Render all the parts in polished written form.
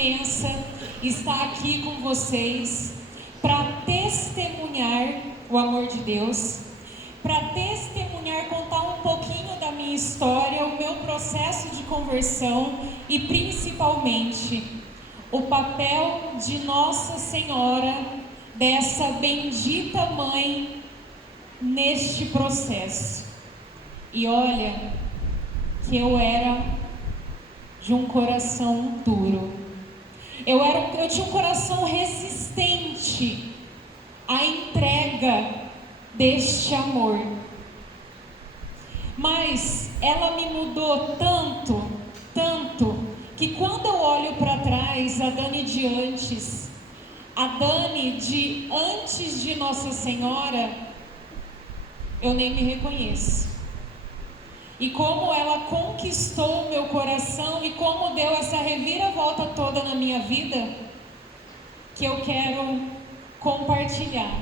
imensa estar aqui com vocês para testemunhar o amor de Deus, para testemunhar, contar um pouquinho da minha história, o meu processo de conversão e principalmente o papel de Nossa Senhora, dessa bendita mãe, neste processo. E olha, que eu era de um coração duro. Eu tinha um coração resistente à entrega deste amor. Mas ela me mudou tanto, que quando eu olho para trás, a Dani de antes, a Dani de antes de Nossa Senhora, eu nem me reconheço. E como ela conquistou o meu coração e como deu essa reviravolta toda na minha vida, que eu quero compartilhar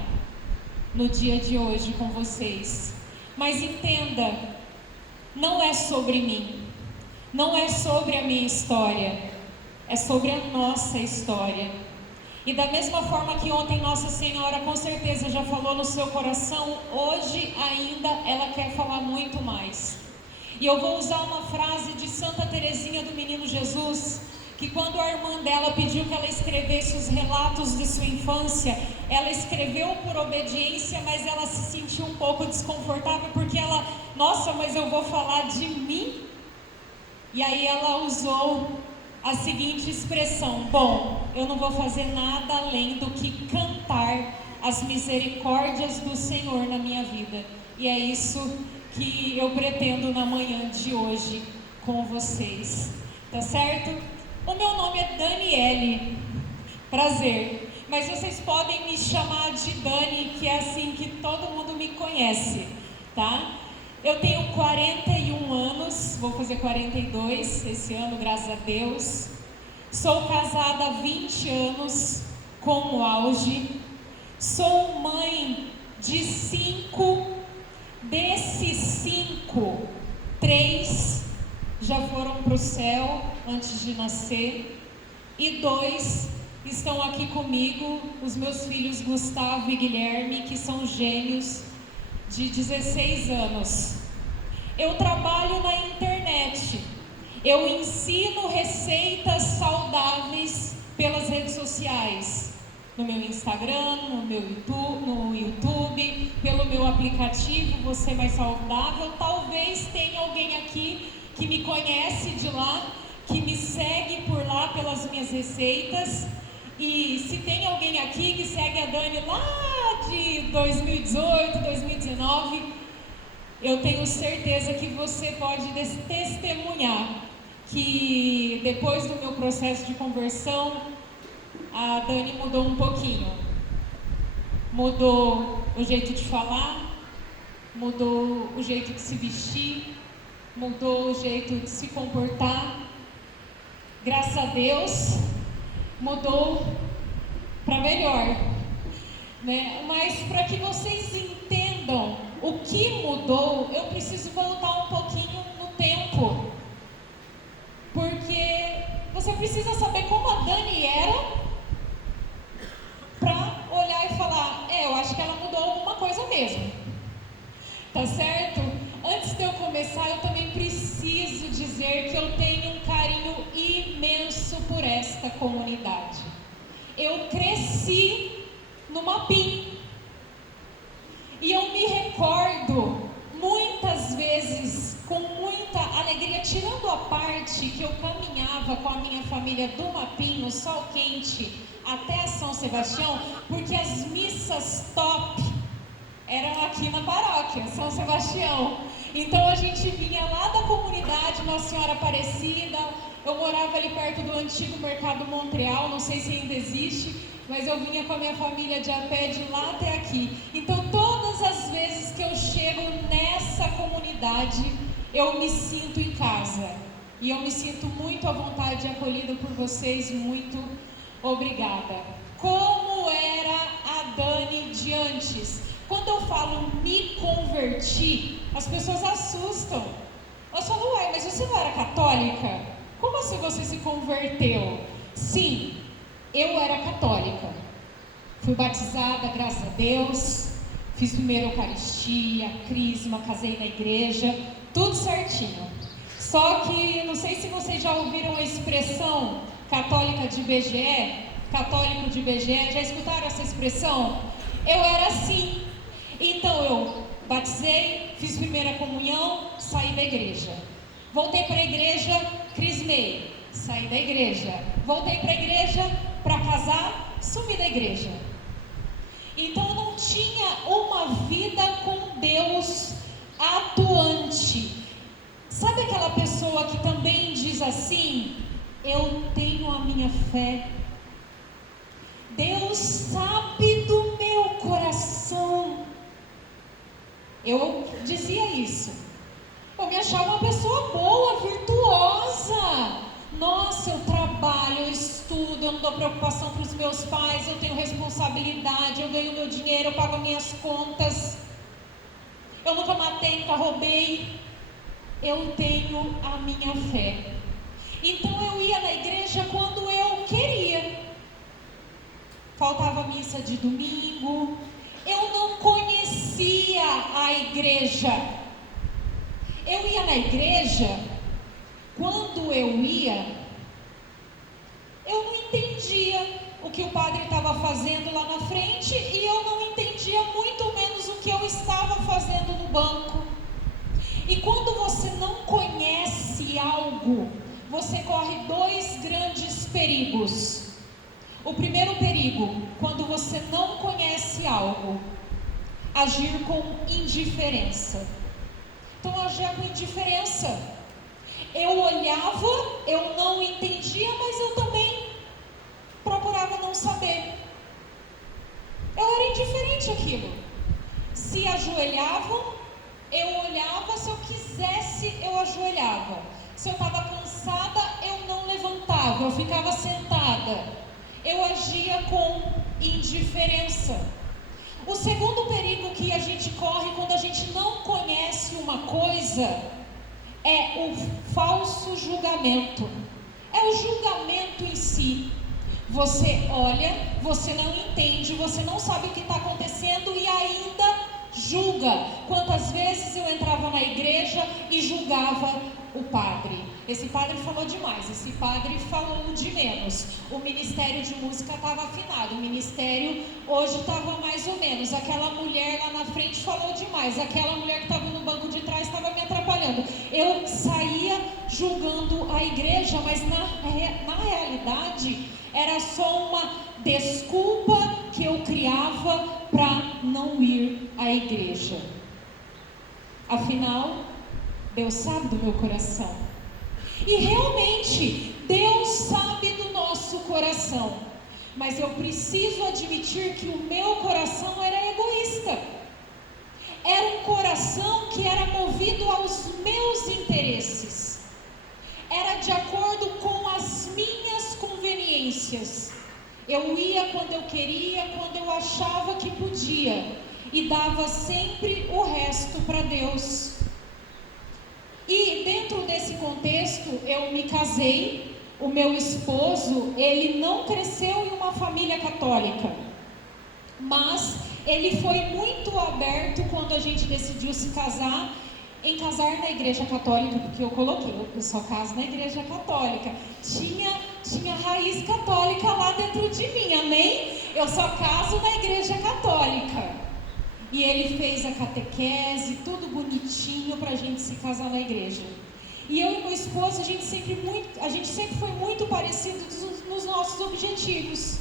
no dia de hoje com vocês. Mas entenda, não é sobre mim, não é sobre a minha história, é sobre a nossa história. E da mesma forma que ontem Nossa Senhora com certeza já falou no seu coração, hoje ainda ela quer falar muito mais. E eu vou usar uma frase de Santa Teresinha do Menino Jesus, que quando a irmã dela pediu que ela escrevesse os relatos de sua infância, ela escreveu por obediência, mas ela se sentiu um pouco desconfortável, porque ela, nossa, mas eu vou falar de mim? E aí ela usou a seguinte expressão: bom, eu não vou fazer nada além do que cantar as misericórdias do Senhor na minha vida. E é isso que eu pretendo na manhã de hoje com vocês, tá certo? O meu nome é Daniele, prazer, mas vocês podem me chamar de Dani, que é assim que todo mundo me conhece, tá? Eu tenho 41 anos, vou fazer 42 esse ano, graças a Deus. Sou casada há 20 anos, com o auge. Sou mãe de 5. Desses 5, 3 já foram para o céu antes de nascer. E 2 estão aqui comigo, os meus filhos Gustavo e Guilherme, que são gêmeos de 16 anos. Eu trabalho na internet. Eu ensino receitas saudáveis pelas redes sociais. No meu Instagram, no YouTube, pelo meu aplicativo Você Mais Saudável. Talvez tenha alguém aqui que me conhece de lá, que me segue por lá pelas minhas receitas. E se tem alguém aqui que segue a Dani lá de 2018, 2019, eu tenho certeza que você pode testemunhar que depois do meu processo de conversão, a Dani mudou um pouquinho. Mudou o jeito de falar, mudou o jeito de se vestir, mudou o jeito de se comportar. Graças a Deus, mudou para melhor, né? Mas para que vocês entendam o que mudou, eu preciso voltar um pouquinho no tempo, porque você precisa saber como a Dani era para olhar e falar, eu acho que ela mudou alguma coisa mesmo, tá certo? Antes de eu começar, eu também preciso dizer que eu tenho um carinho imenso por esta comunidade. Eu cresci no Mapim e eu me recordo muitas vezes com muita alegria, tirando a parte que eu caminhava com a minha família do Mapim, no sol quente, até São Sebastião, porque as missas top eram aqui na paróquia, São Sebastião. Então a gente vinha lá da comunidade Nossa Senhora Aparecida. Eu morava ali perto do antigo Mercado Montreal, não sei se ainda existe, mas eu vinha com a minha família de a pé de lá até aqui. Então todas as vezes que eu chego nessa comunidade, eu me sinto em casa. E eu me sinto muito à vontade e acolhida por vocês. Muito obrigada. Como era a Dani de antes? Quando eu falo me converti, as pessoas assustam. Elas falam, uai, mas você não era católica? Como assim você se converteu? Sim, eu era católica. Fui batizada, graças a Deus. Fiz primeira Eucaristia, crisma, casei na igreja, tudo certinho. Só que, não sei se vocês já ouviram a expressão católica de BGE, católico de BGE, já escutaram essa expressão? Eu era assim. Então eu batizei, fiz primeira comunhão, saí da igreja. Voltei para a igreja, crismei, saí da igreja. Voltei para a igreja para casar, sumi da igreja. Então eu não tinha uma vida com Deus atuante. Sabe aquela pessoa que também diz assim: eu tenho a minha fé, Deus sabe do meu coração. Eu dizia isso. Eu me achava uma pessoa boa, virtuosa. Nossa, eu trabalho, eu estudo, eu não dou preocupação para os meus pais, eu tenho responsabilidade, eu ganho meu dinheiro, eu pago minhas contas. Eu nunca matei, nunca roubei. Eu tenho a minha fé. Então eu ia na igreja quando eu queria. Faltava missa de domingo. Eu não conhecia a igreja. Eu ia na igreja, quando eu ia, eu não entendia o que o padre estava fazendo lá na frente e eu não entendia muito menos o que eu estava fazendo no banco. E quando você não conhece algo, você corre dois grandes perigos. O primeiro perigo, quando você não conhece algo, agir com indiferença. Então eu agia com indiferença. Eu olhava, eu não entendia, mas eu também procurava não saber. Eu era indiferente àquilo. Se ajoelhavam, eu olhava, se eu quisesse, eu ajoelhava. Se eu estava cansada, eu não levantava, eu ficava sentada. Eu agia com indiferença. O segundo perigo que a gente corre quando a gente não conhece uma coisa é o falso julgamento. É o julgamento em si. Você olha, você não entende, você não sabe o que está acontecendo e ainda julga. Quantas vezes eu entrava na igreja e julgava o padre? Esse padre falou demais, esse padre falou de menos. O ministério de música estava afinado, o ministério hoje estava mais ou menos. Aquela mulher lá na frente falou demais, aquela mulher que estava no banco de trás estava me atrapalhando. Eu saía julgando a igreja, mas na realidade era só uma desculpa que eu criava para não ir à igreja. Afinal, Deus sabe do meu coração. E realmente, Deus sabe do nosso coração. Mas eu preciso admitir que o meu coração era egoísta. Era um coração que era movido aos meus interesses. Era de acordo com as minhas conveniências. Eu ia quando eu queria, quando eu achava que podia. E dava sempre o resto para Deus. E dentro desse contexto, eu me casei. O meu esposo, ele não cresceu em uma família católica. Mas ele foi muito aberto quando a gente decidiu se casar, em casar na igreja católica, porque eu coloquei, eu só caso na igreja católica. Tinha raiz católica lá dentro de mim, amém? Eu só caso na igreja católica. E ele fez a catequese, tudo bonitinho para a gente se casar na igreja. E eu e meu esposo, a gente sempre foi muito parecido nos nossos objetivos.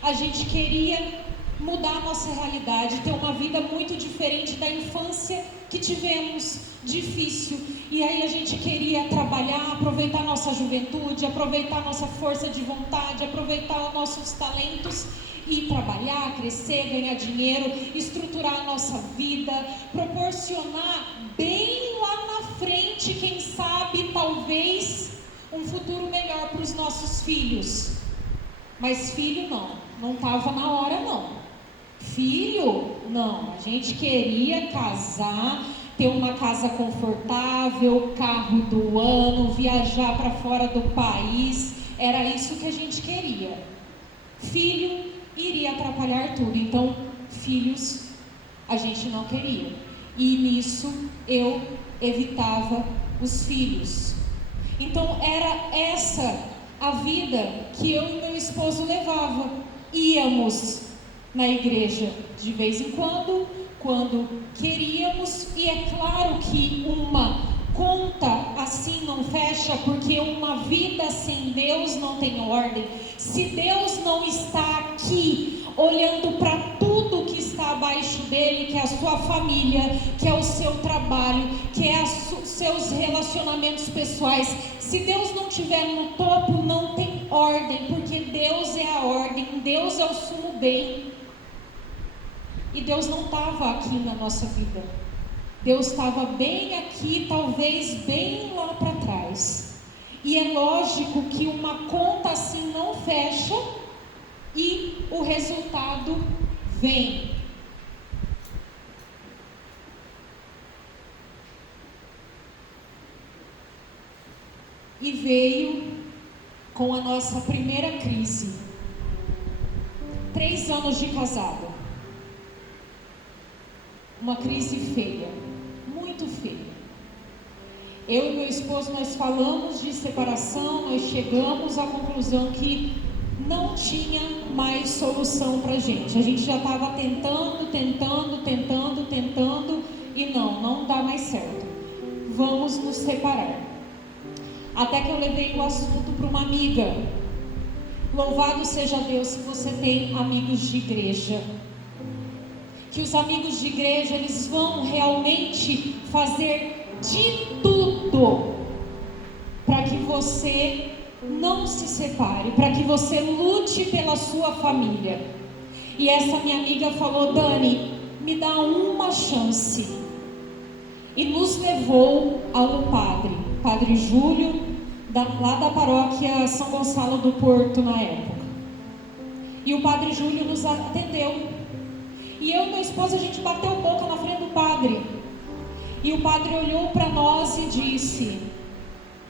A gente queria mudar a nossa realidade, ter uma vida muito diferente da infância que tivemos, difícil. E aí a gente queria trabalhar, aproveitar nossa juventude, aproveitar nossa força de vontade, aproveitar os nossos talentos e trabalhar, crescer, ganhar dinheiro, estruturar a nossa vida, proporcionar bem lá na frente, quem sabe, talvez, um futuro melhor para os nossos filhos. Mas filho não estava na hora não. Filho, não, a gente queria casar, ter uma casa confortável, carro do ano, viajar para fora do país, Era isso que a gente queria. Filho iria atrapalhar tudo, então filhos a gente não queria. E nisso eu evitava os filhos. Então era essa a vida que eu e meu esposo levava. Íamos na igreja de vez em quando queríamos, e é claro que uma conta assim não fecha, porque uma vida sem Deus não tem ordem. Se Deus não está aqui olhando para tudo que está abaixo dele, que é a sua família, que é o seu trabalho, que é os seus relacionamentos pessoais, se Deus não estiver no topo, não tem ordem, porque Deus é a ordem, Deus é o sumo bem. E Deus não estava aqui na nossa vida. Deus estava bem aqui, talvez bem lá para trás. E é lógico que uma conta assim não fecha e o resultado vem. E veio com a nossa primeira crise. 3 anos de casado. Uma crise feia, muito feia. Eu e meu esposo, nós falamos de separação, nós chegamos à conclusão que não tinha mais solução para a gente já estava tentando, e não dá mais certo. Vamos nos separar. Até que eu levei o assunto para uma amiga. Louvado seja Deus se você tem amigos de igreja. Que os amigos de igreja, eles vão realmente fazer de tudo para que você não se separe, para que você lute pela sua família. E essa minha amiga falou: Dani, me dá uma chance. E nos levou ao Padre Júlio, lá da paróquia São Gonçalo do Porto na época. E o Padre Júlio nos atendeu. E eu e meu esposo, a gente bateu boca na frente do padre. E o padre olhou para nós e disse: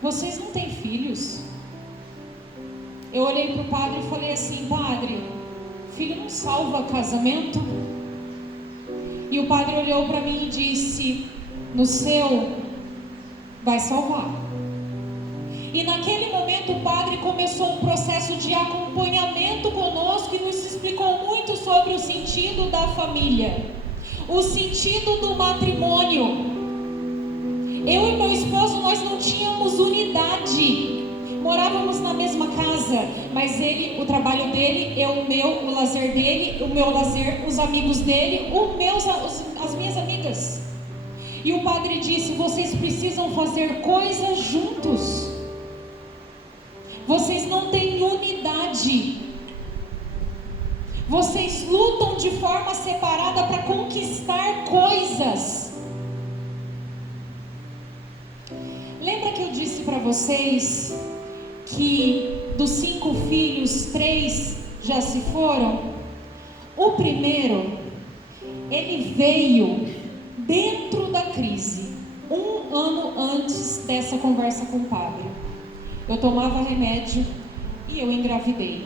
vocês não têm filhos? Eu olhei para o padre e falei assim: padre, filho não salva casamento? E o padre olhou para mim e disse: no seu vai salvar. E naquele momento o padre começou um processo de acompanhamento conosco e nos explicou muito sobre o sentido da família, o sentido do matrimônio. Eu e meu esposo, nós não tínhamos unidade, morávamos na mesma casa, mas ele, o trabalho dele, eu o meu, o lazer dele, o meu lazer, os amigos dele, as minhas amigas. E o padre disse: vocês precisam fazer coisas juntos. Vocês não têm unidade. Vocês lutam de forma separada para conquistar coisas. Lembra que eu disse para vocês que dos 5 filhos, 3 já se foram? O primeiro, ele veio dentro da crise, 1 ano antes dessa conversa com o padre. Eu tomava remédio e eu engravidei.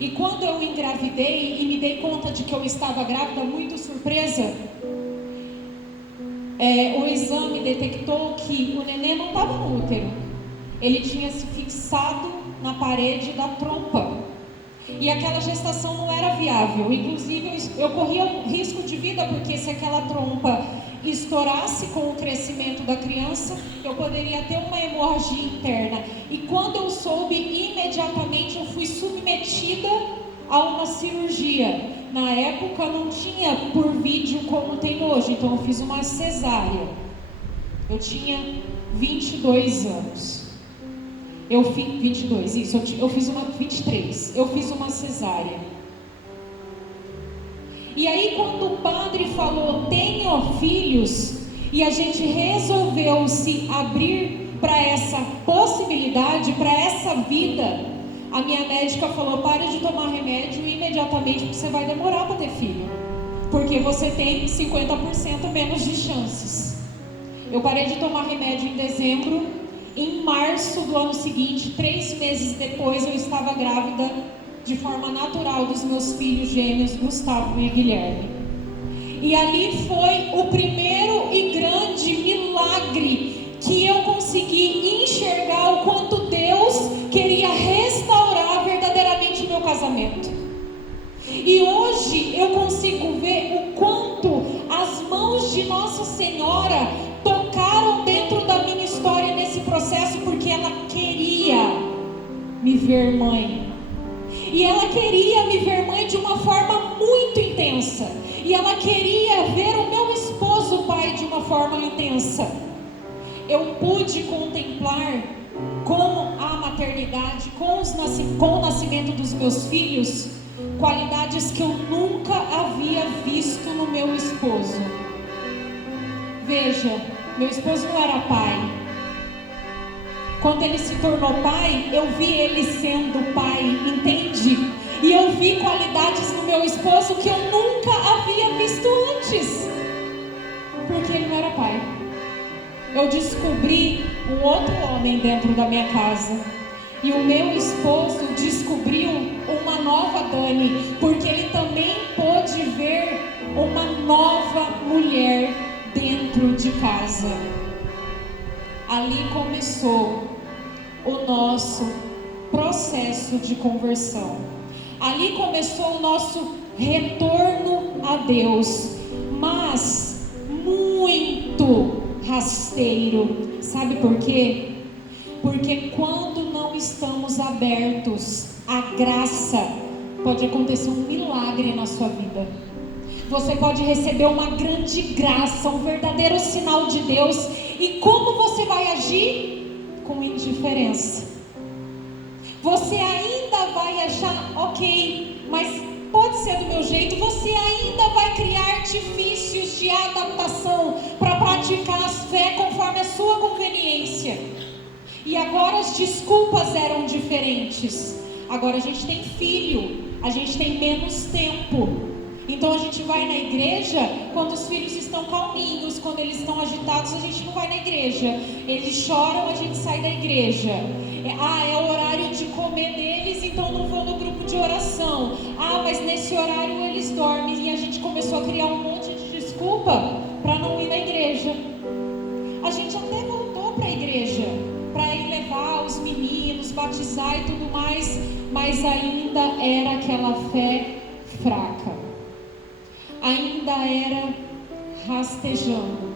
E quando eu engravidei e me dei conta de que eu estava grávida, muito surpresa, o exame detectou que o neném não estava no útero. Ele tinha se fixado na parede da trompa. E aquela gestação não era viável. Inclusive, eu corria um risco de vida, porque se aquela trompa estourasse com o crescimento da criança, eu poderia ter uma hemorragia interna. E quando eu soube, imediatamente eu fui submetida a uma cirurgia. Na época não tinha por vídeo como tem hoje, então eu fiz uma cesárea. Eu tinha 22 anos. Eu fiz 22, isso. Eu fiz uma 23. Eu fiz uma cesárea. E aí, quando o padre falou: tenha filhos, e a gente resolveu se abrir para essa possibilidade, para essa vida, a minha médica falou: pare de tomar remédio imediatamente, porque você vai demorar para ter filho, porque você tem 50% menos de chances. Eu parei de tomar remédio em dezembro Em março do ano seguinte, 3 meses depois, eu estava grávida de forma natural dos meus filhos gêmeos, Gustavo e Guilherme. E ali foi o primeiro e grande milagre que eu consegui enxergar o quanto Deus queria restaurar verdadeiramente o meu casamento. E hoje eu consigo ver o quanto as mãos de Nossa Senhora tocaram dentro da minha história nesse processo, porque ela queria me ver mãe. E ela queria me ver mãe de uma forma muito intensa. E ela queria ver o meu esposo pai de uma forma intensa. Eu pude contemplar com a maternidade, com o nascimento dos meus filhos, qualidades que eu nunca havia visto no meu esposo. Veja, meu esposo não era pai. Quando ele se tornou pai, eu vi ele sendo pai, entende? E eu vi qualidades no meu esposo que eu nunca havia visto antes, porque ele não era pai. Eu descobri um outro homem dentro da minha casa, e o meu esposo descobriu uma nova Dani, porque ele também pôde ver uma nova mulher dentro de casa. Ali começou o nosso processo de conversão. Ali começou o nosso retorno a Deus, mas muito rasteiro. Sabe por quê? Porque quando não estamos abertos à graça, pode acontecer um milagre na sua vida. Você pode receber uma grande graça, um verdadeiro sinal de Deus. E como você vai agir? Com indiferença. Você ainda vai achar, ok, mas pode ser do meu jeito. Você ainda vai criar artifícios de adaptação para praticar a fé conforme a sua conveniência. E agora as desculpas eram diferentes. Agora a gente tem filho, a gente tem menos tempo. Então a gente vai na igreja quando os filhos estão calminhos. Quando eles estão agitados, a gente não vai na igreja. Eles choram, a gente sai da igreja. É o horário de comer deles, então não vou no grupo de oração. Mas nesse horário eles dormem. E a gente começou a criar um monte de desculpa para não ir na igreja. A gente até voltou para a igreja, para ir levar os meninos, batizar e tudo mais, mas ainda era aquela fé fraca. Ainda era rastejando.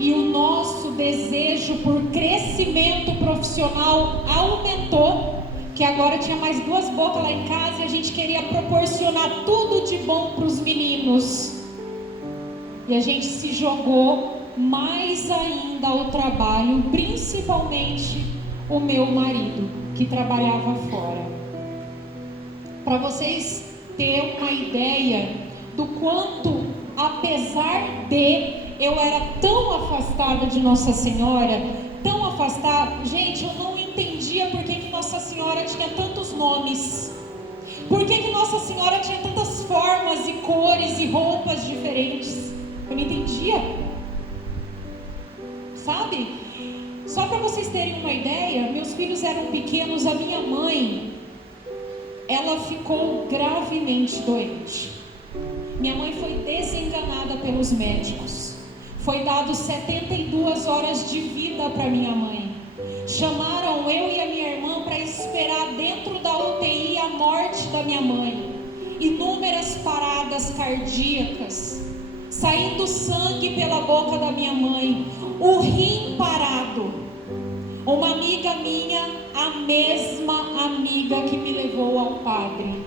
E o nosso desejo por crescimento profissional aumentou, que agora tinha mais 2 bocas lá em casa e a gente queria proporcionar tudo de bom para os meninos. E a gente se jogou mais ainda ao trabalho, principalmente o meu marido, que trabalhava fora. Para vocês terem uma ideia do quanto, apesar de eu era tão afastada de Nossa Senhora, tão afastada, gente, eu não entendia por que Nossa Senhora tinha tantos nomes, por que Nossa Senhora tinha tantas formas e cores e roupas diferentes. Eu não entendia, sabe? Só para vocês terem uma ideia, meus filhos eram pequenos, a minha mãe, ela ficou gravemente doente. Minha mãe foi desenganada pelos médicos. Foi dado 72 horas de vida para minha mãe. Chamaram eu e a minha irmã para esperar dentro da UTI a morte da minha mãe. Inúmeras paradas cardíacas, saindo sangue pela boca da minha mãe, o rim parado. Uma amiga minha, a mesma amiga que me levou ao padre,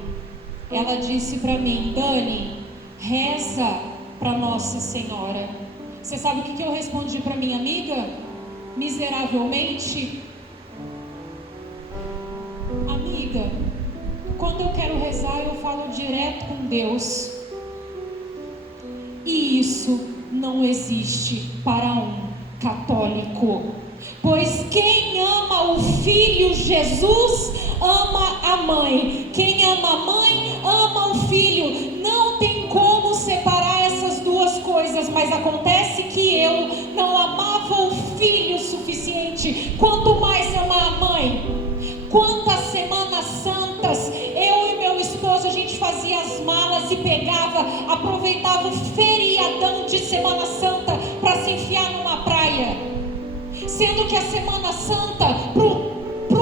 ela disse para mim: Dani, reza para Nossa Senhora. Você sabe o que eu respondi para minha amiga? Miseravelmente: amiga, quando eu quero rezar, eu falo direto com Deus. E isso não existe para um católico. Pois quem ama o Filho Jesus, ama a mãe. Quem ama a mãe, ama o filho. Não tem como separar essas duas coisas, mas acontece que eu não amava o filho o suficiente, quanto mais amar a mãe. Quantas Semanas Santas eu e meu esposo, a gente fazia as malas e pegava, aproveitava o feriadão de Semana Santa para se enfiar numa praia, sendo que a Semana Santa pro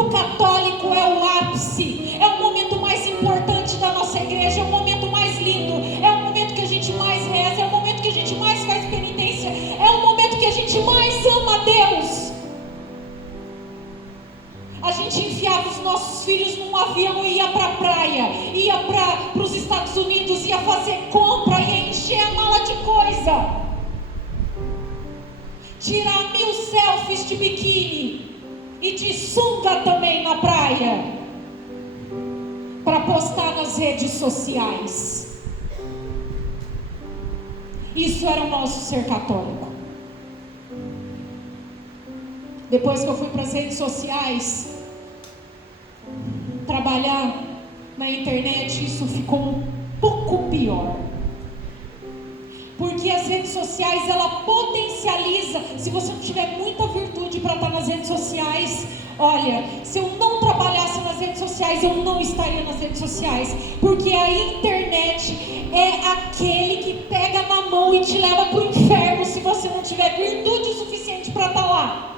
católico é o ápice, é o momento mais importante da nossa igreja, é o momento mais lindo, é o momento que a gente mais reza, é o momento que a gente mais faz penitência, é o momento que a gente mais ama a Deus. A gente enfiava os nossos filhos num avião e ia para a praia, ia para os Estados Unidos, ia fazer compra, ia encher a mala de coisa, tirar 1000 selfies de biquíni e de sunga também na praia, para postar nas redes sociais. Isso era o nosso ser católico. Depois que eu fui para as redes sociais trabalhar na internet, isso ficou um pouco pior, porque as redes sociais, ela potencializa. Se você não tiver muita virtude para estar nas redes sociais, olha, se eu não trabalhasse nas redes sociais, eu não estaria nas redes sociais, porque a internet é aquele que pega na mão e te leva para o inferno se você não tiver virtude suficiente para estar lá.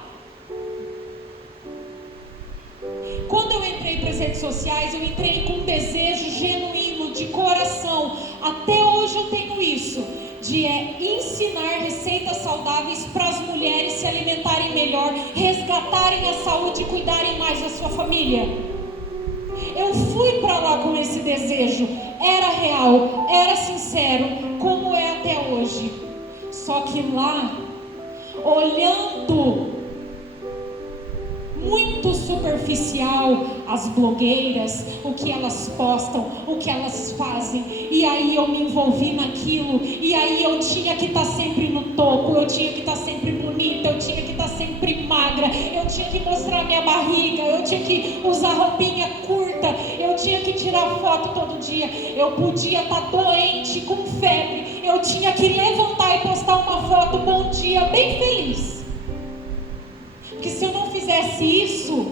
Quando eu entrei para as redes sociais, eu entrei com um desejo genuíno, de coração. Até hoje eu tenho isso, de ensinar receitas saudáveis para as mulheres se alimentarem melhor, resgatarem a saúde e cuidarem mais da sua família. Eu fui para lá com esse desejo, era real, era sincero, como é até hoje. Só que lá, olhando muito superficial as blogueiras, o que elas postam, o que elas fazem, e aí eu me envolvi naquilo, e aí eu tinha que estar sempre no topo, eu tinha que estar sempre bonita, eu tinha que estar sempre magra, eu tinha que mostrar minha barriga, eu tinha que usar roupinha curta, eu tinha que tirar foto todo dia, eu podia estar doente, com febre, eu tinha que levantar e postar uma foto, bom dia, bem feliz. Porque se eu não fizesse isso,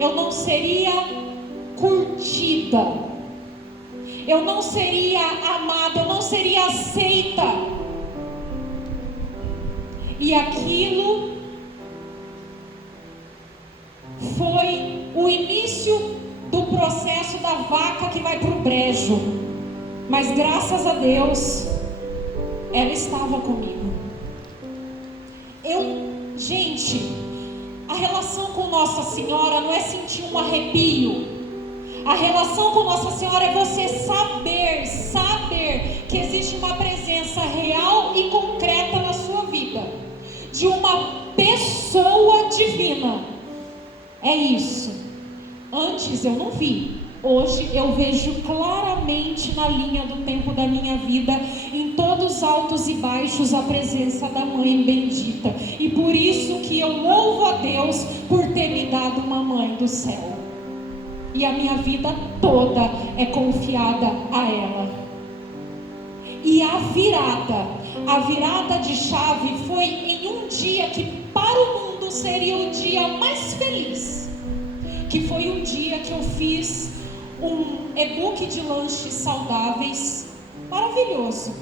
eu não seria curtida, eu não seria amada, eu não seria aceita. E aquilo foi o início do processo da vaca que vai para o brejo. Mas graças a Deus, ela estava comigo. Gente, a relação com Nossa Senhora não é sentir um arrepio. A relação com Nossa Senhora é você saber que existe uma presença real e concreta na sua vida, de uma pessoa divina. É isso. Antes eu não vi. Hoje eu vejo claramente na linha do tempo da minha vida, em todos os altos e baixos, a presença da Mãe Bendita. E por isso que eu louvo a Deus por ter me dado uma mãe do céu. E a minha vida toda é confiada a ela. E a virada de chave foi em um dia que para o mundo seria o dia mais feliz, que foi um dia que eu fiz um e-book de lanches saudáveis, maravilhoso,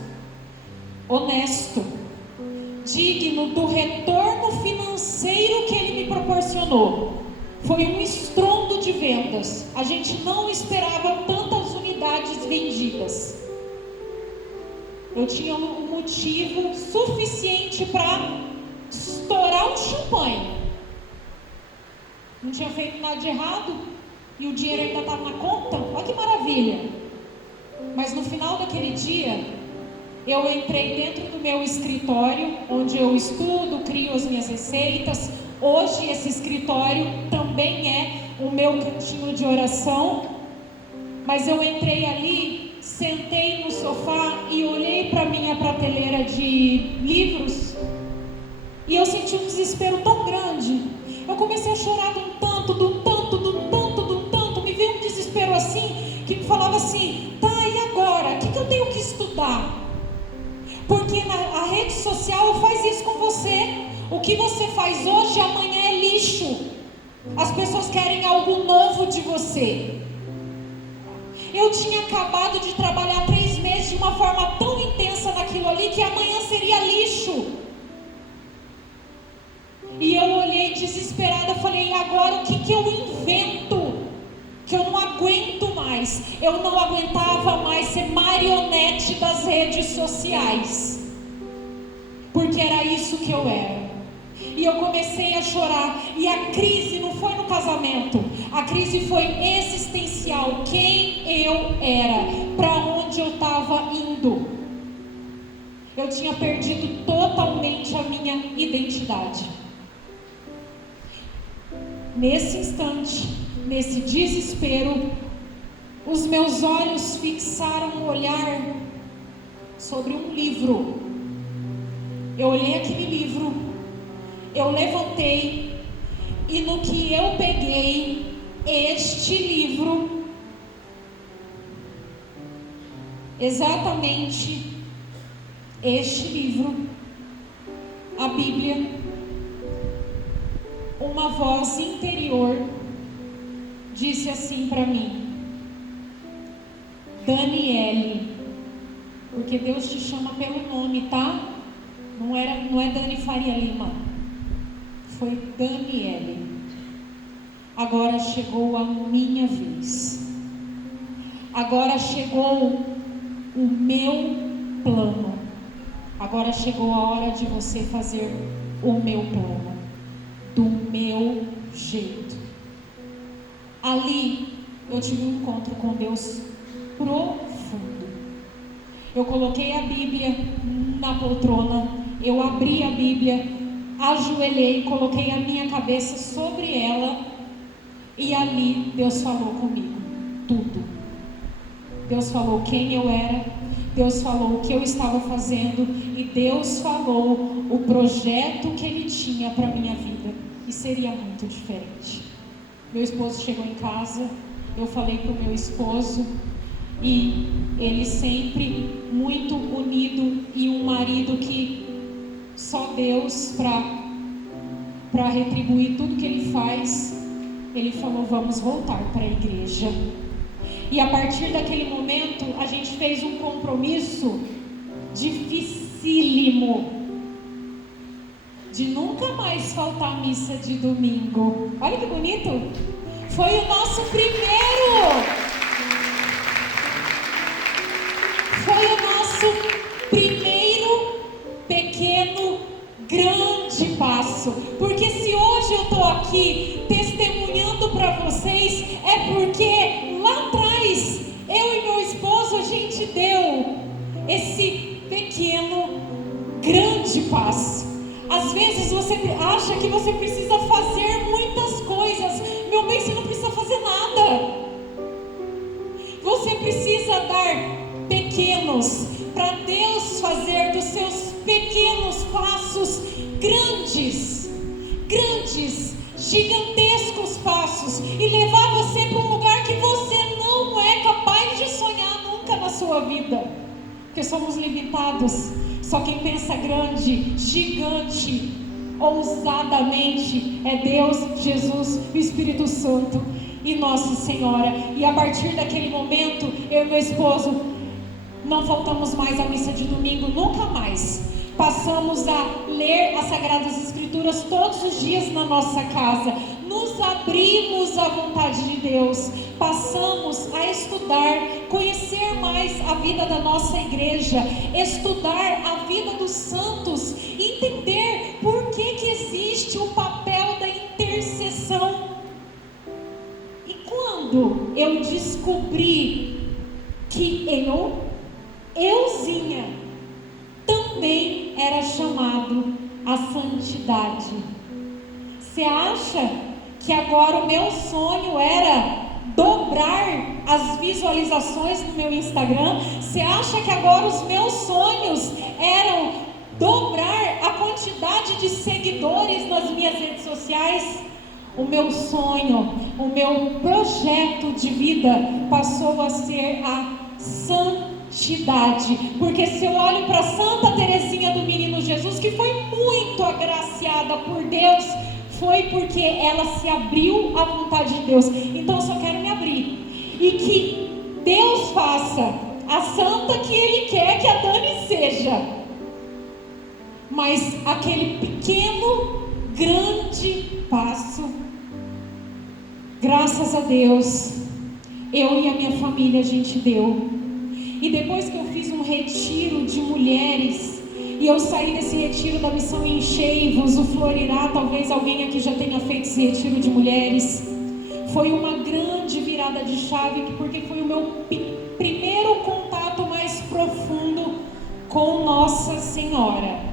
honesto, digno do retorno financeiro que ele me proporcionou. Foi um estrondo de vendas. A gente não esperava tantas unidades vendidas. Eu tinha um motivo suficiente para estourar um champanhe. Não tinha feito nada de errado e o dinheiro ainda estava na conta. Olha que maravilha. Mas no final daquele dia, eu entrei dentro do meu escritório, onde eu estudo, crio as minhas receitas. Hoje esse escritório também é o meu cantinho de oração. Mas eu entrei ali, sentei no sofá e olhei para a minha prateleira de livros, e eu senti um desespero tão grande. Eu comecei a chorar de um tanto, me veio um desespero assim, que me falava assim, tá, e agora? O que eu tenho que estudar? Porque a rede social faz isso com você. O que você faz hoje, amanhã é lixo. As pessoas querem algo novo de você. Eu tinha acabado de trabalhar 3 meses de uma forma tão intensa naquilo ali, que amanhã seria lixo. E eu olhei desesperada, falei, e agora o que eu invento? Que eu não aguento mais. Eu não aguentava mais ser marionete das redes sociais, porque era isso que eu era. E eu comecei a chorar. E a crise não foi no casamento, a crise foi existencial. Quem eu era, para onde eu estava indo. Eu tinha perdido totalmente a minha identidade. Nesse instante, nesse desespero, os meus olhos fixaram o olhar sobre um livro. Eu olhei aquele livro, eu levantei, e no que eu peguei este livro, exatamente este livro, a Bíblia, uma voz interior disse assim para mim: Daniele, porque Deus te chama pelo nome, tá? Não é Dani Faria Lima, foi Daniele. Agora chegou a minha vez. Agora chegou o meu plano. Agora chegou a hora de você fazer o meu plano, do meu jeito. Ali eu tive um encontro com Deus profundo. Eu coloquei a Bíblia na poltrona, eu abri a Bíblia, ajoelhei, coloquei a minha cabeça sobre ela, e ali Deus falou comigo tudo. Deus falou quem eu era, Deus falou o que eu estava fazendo, e Deus falou o projeto que Ele tinha para a minha vida, e seria muito diferente. Meu esposo chegou em casa, eu falei para o meu esposo, e ele sempre muito unido, e um marido que só Deus para retribuir tudo que ele faz. Ele falou, vamos voltar para a igreja. E a partir daquele momento, a gente fez um compromisso dificílimo, de nunca mais faltar a missa de domingo. Olha que bonito! Foi o nosso primeiro pequeno, grande passo. Porque se hoje eu estou aqui testemunhando para vocês, é porque lá atrás, eu e meu esposo, a gente deu esse pequeno, grande passo. Às vezes você acha que você precisa fazer muitas coisas. Meu bem, você não precisa fazer nada. Você precisa dar pequenos, para Deus fazer dos seus pequenos passos grandes, gigantescos passos, e levar você para um lugar que você não é capaz de sonhar nunca na sua vida. Porque somos limitados. Só quem pensa grande, gigante, ousadamente é Deus, Jesus, o Espírito Santo e Nossa Senhora. E a partir daquele momento, eu e meu esposo não faltamos mais à missa de domingo, nunca mais. Passamos a ler as Sagradas Escrituras todos os dias na nossa casa. Nos abrimos à vontade de Deus. Passamos a estudar, conhecer mais a vida da nossa igreja, estudar a vida dos santos, entender por que existe o papel da intercessão. E quando eu descobri que euzinha, também era chamado à santidade. Você acha que agora o meu sonho era dobrar as visualizações no meu Instagram? Você acha que agora os meus sonhos eram dobrar a quantidade de seguidores nas minhas redes sociais? O meu sonho, o meu projeto de vida passou a ser a santidade. santidade. Porque se eu olho para Santa Teresinha do Menino Jesus, que foi muito agraciada por Deus, foi porque ela se abriu à vontade de Deus. Então eu só quero me abrir, e que Deus faça a santa que Ele quer que a Dani seja. Mas aquele pequeno, grande passo, graças a Deus, eu e a minha família a gente deu. E depois que eu fiz um retiro de mulheres, e eu saí desse retiro da Missão Enchei-vos, o Florirá, talvez alguém aqui já tenha feito esse retiro de mulheres. Foi uma grande virada de chave, porque foi o meu primeiro contato mais profundo com Nossa Senhora.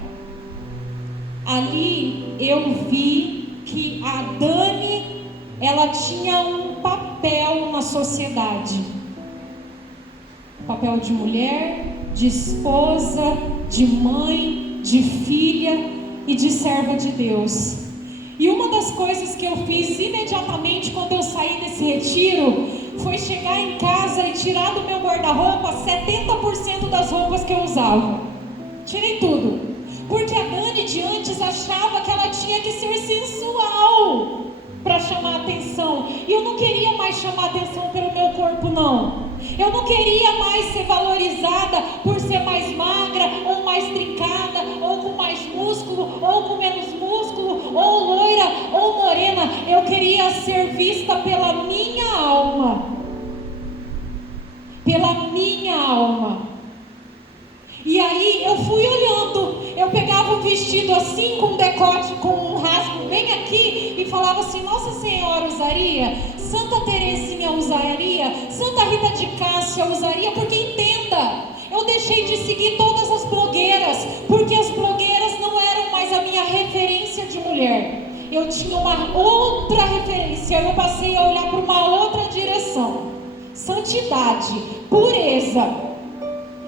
Ali eu vi que a Dani, ela tinha um papel na sociedade. Papel de mulher, de esposa, de mãe, de filha e de serva de Deus. E uma das coisas que eu fiz imediatamente quando eu saí desse retiro foi chegar em casa e tirar do meu guarda-roupa 70% das roupas que eu usava. Tirei tudo. Porque a Dani de antes achava que ela tinha que ser sensual para chamar atenção. E eu não queria mais chamar atenção pelo meu corpo, não. Eu não queria mais ser valorizada por ser mais magra, ou mais trincada, ou com mais músculo, ou com menos músculo, ou loira, ou morena. Eu queria ser vista pela minha alma. Pela minha alma. E aí eu fui olhando, eu pegava um vestido assim, com decote, com um rasgo bem aqui, e falava assim: Nossa Senhora usaria? Santa Teresinha usaria? Santa Rita de Cássia usaria? Porque entenda, eu deixei de seguir todas as blogueiras, porque as blogueiras não eram mais a minha referência de mulher. Eu tinha uma outra referência, eu passei a olhar para uma outra direção. Santidade, pureza.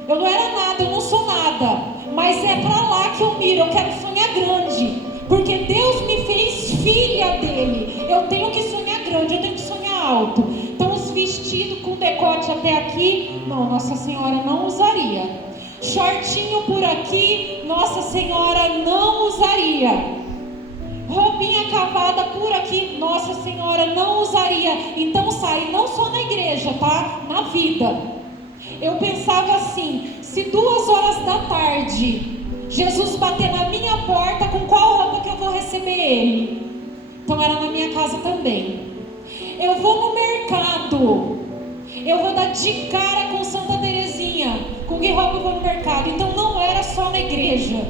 Eu não era nada, eu não sou nada, mas é para lá que eu miro. Eu quero sonhar grande, porque Deus me fez filha dele. Eu tenho que sonhar grande, eu tenho que sonhar alto. Então os vestidos com decote até aqui, não, Nossa Senhora não usaria. Shortinho por aqui, Nossa Senhora não usaria. Roupinha cavada por aqui, Nossa Senhora não usaria. Então sai, não só na igreja, tá? Na vida. Eu pensava assim: se 2 horas da tarde Jesus bater na minha porta, com qual roupa que eu vou receber Ele? Então era na minha casa também. Eu vou no mercado, eu vou dar de cara com Santa Teresinha. Com que roupa eu vou no mercado? Então não era só na igreja,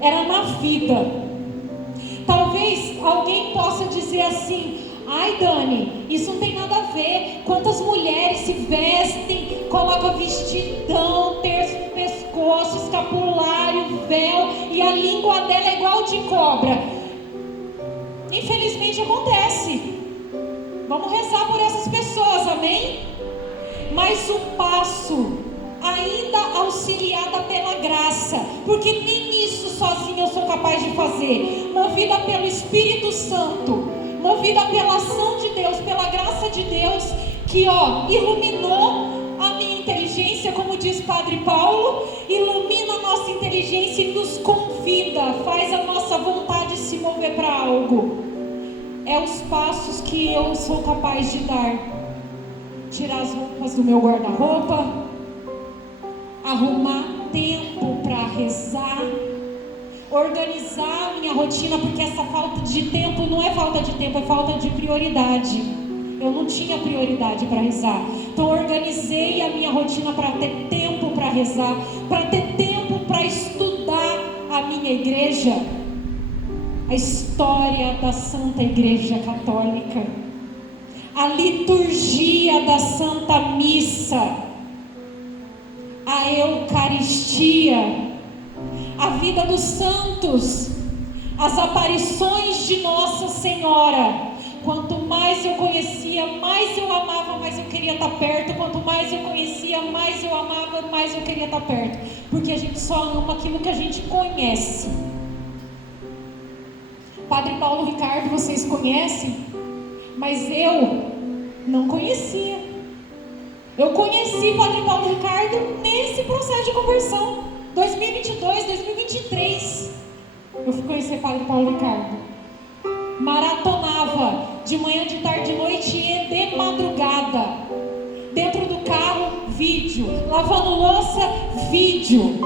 era na vida. Talvez alguém possa dizer assim: ai Dani, isso não tem nada a ver. Quantas mulheres se vestem, colocam vestidão, terço no pescoço, escapulário, véu, e a língua dela é igual de cobra. Infelizmente acontece. Vamos rezar por essas pessoas, amém? Mas o passo, ainda auxiliada pela graça, porque nem isso sozinha eu sou capaz de fazer, movida pelo Espírito Santo, movida pela ação de Deus, pela graça de Deus, que iluminou a minha inteligência, como diz Padre Paulo, ilumina a nossa inteligência e nos convida, faz a nossa vontade se mover para algo. É os passos que eu sou capaz de dar: tirar as roupas do meu guarda-roupa, arrumar tempo para rezar, organizar a minha rotina, porque essa falta de tempo não é falta de tempo, é falta de prioridade. Eu não tinha prioridade para rezar, então organizei a minha rotina para ter tempo para rezar, para ter tempo para estudar a minha igreja, a história da Santa Igreja Católica, a liturgia da Santa Missa, a Eucaristia, a vida dos santos, as aparições de Nossa Senhora. Quanto mais eu conhecia, mais eu amava, mais eu queria estar perto. Quanto mais eu conhecia, mais eu amava, mais eu queria estar perto. Porque a gente só ama aquilo que a gente conhece. Padre Paulo Ricardo, vocês conhecem? Mas eu não conhecia. Eu conheci Padre Paulo Ricardo nesse processo de conversão. 2022, 2023. Eu fui conhecer Padre Paulo Ricardo. Maratonava de manhã, de tarde, de noite e de madrugada. Dentro do carro, vídeo. Lavando louça, vídeo.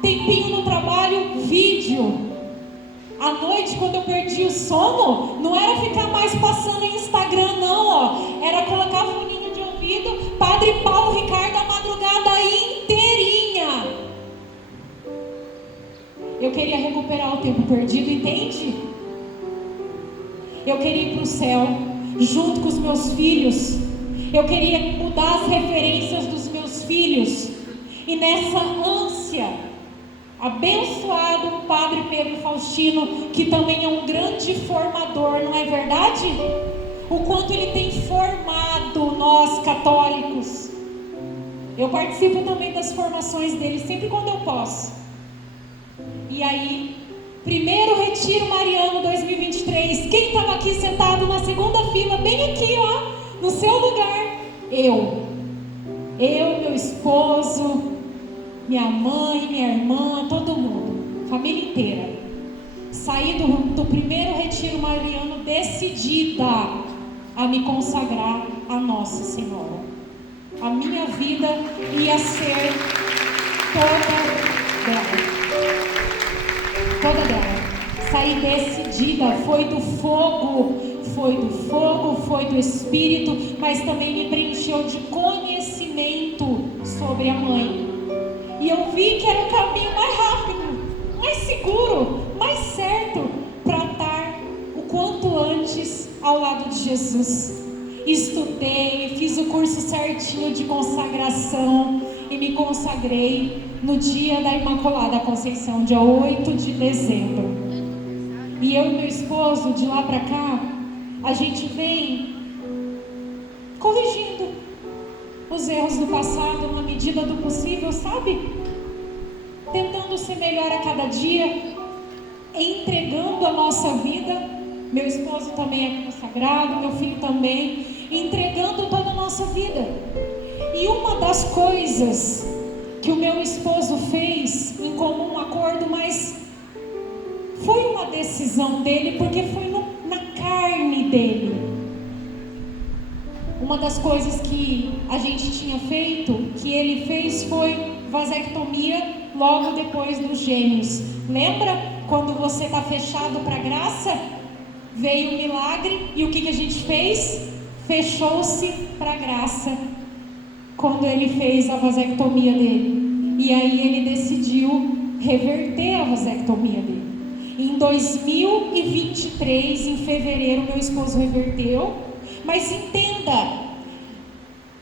Tempinho no trabalho, vídeo. À noite, quando eu perdi o sono, não era ficar mais passando em Instagram, não, ó. Era colocar foninho de ouvido, Padre Paulo Ricardo a madrugada inteirinha. Eu queria recuperar o tempo perdido, entende? Eu queria ir para o céu, junto com os meus filhos. Eu queria mudar as referências dos meus filhos. E nessa ânsia, abençoado Padre Pedro Faustino, que também é um grande formador, não é verdade? O quanto ele tem formado nós católicos. Eu participo também das formações dele, sempre quando eu posso. E aí, primeiro retiro mariano 2023, quem estava aqui sentado na segunda fila, bem aqui, ó, no seu lugar? Eu, meu esposo, minha mãe, minha irmã, todo mundo, família inteira. Saí do primeiro retiro mariano decidida a me consagrar a Nossa Senhora. A minha vida ia ser toda dela. Saí decidida, foi do fogo, foi do Espírito, mas também me preencheu de conhecimento sobre a mãe. E eu vi que era o caminho mais rápido, mais seguro, mais certo para estar o quanto antes ao lado de Jesus. Estudei, fiz o curso certinho de consagração e me consagrei no dia da Imaculada Conceição, dia 8 de dezembro. E eu e meu esposo, de lá para cá, a gente vem corrigindo os erros do passado na medida do possível, sabe? Tentando ser melhor a cada dia, entregando a nossa vida. Meu esposo também é consagrado, meu filho também, entregando toda a nossa vida. E uma das coisas que o meu esposo fez em comum acordo, mas foi uma decisão dele, porque foi na carne dele. Uma das coisas que a gente tinha feito, que ele fez, foi vasectomia logo depois dos gêmeos. Lembra quando você está fechado para a graça? Veio o milagre e o que a gente fez? Fechou-se para a graça quando ele fez a vasectomia dele. E aí ele decidiu reverter a vasectomia dele. Em 2023, em fevereiro, meu esposo reverteu. Mas entenda,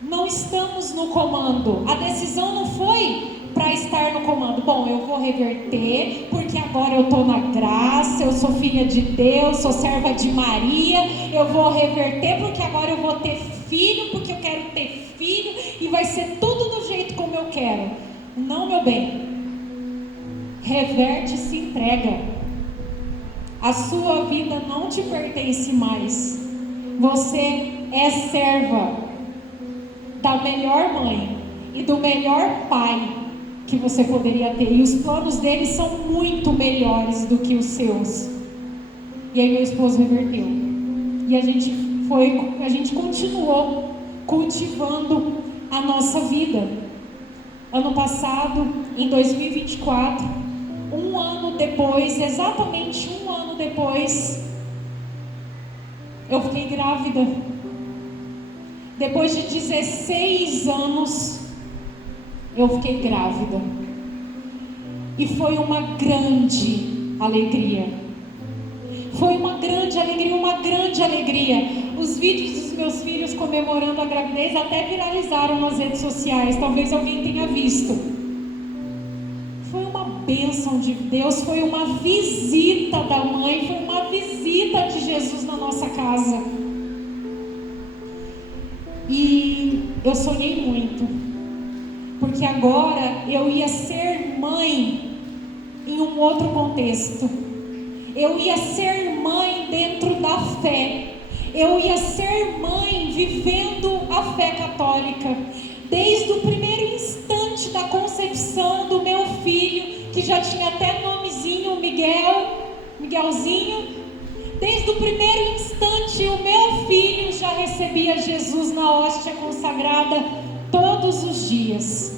não estamos no comando. A decisão não foi para estar no comando. Bom, eu vou reverter, porque agora eu estou na graça, eu sou filha de Deus, sou serva de Maria, eu vou reverter porque agora eu vou ter filho, porque eu quero ter filho, e vai ser tudo do jeito como eu quero. Não, meu bem. Reverte e se entrega. A sua vida não te pertence mais. Você é serva da melhor mãe e do melhor pai que você poderia ter. E os planos dele são muito melhores do que os seus. E aí meu esposo reverteu. E a gente continuou cultivando a nossa vida. Ano passado, em 2024, um ano depois, exatamente um ano depois, eu fiquei grávida. Depois de 16 anos, eu fiquei grávida. E foi uma grande alegria. Foi uma grande alegria. Os vídeos dos meus filhos comemorando a gravidez até viralizaram nas redes sociais. Talvez alguém tenha visto. Foi uma bênção de Deus, foi uma visita da mãe, foi uma visita de Jesus na nossa casa. E eu sonhei muito, porque agora eu ia ser mãe em um outro contexto. Eu ia ser mãe dentro da fé. eu ia ser mãe vivendo a fé católica. Desde o primeiro instante da concepção do meu filho, que já tinha até nomezinho, Miguelzinho, desde o primeiro instante o meu filho já recebia Jesus na hóstia consagrada todos os dias.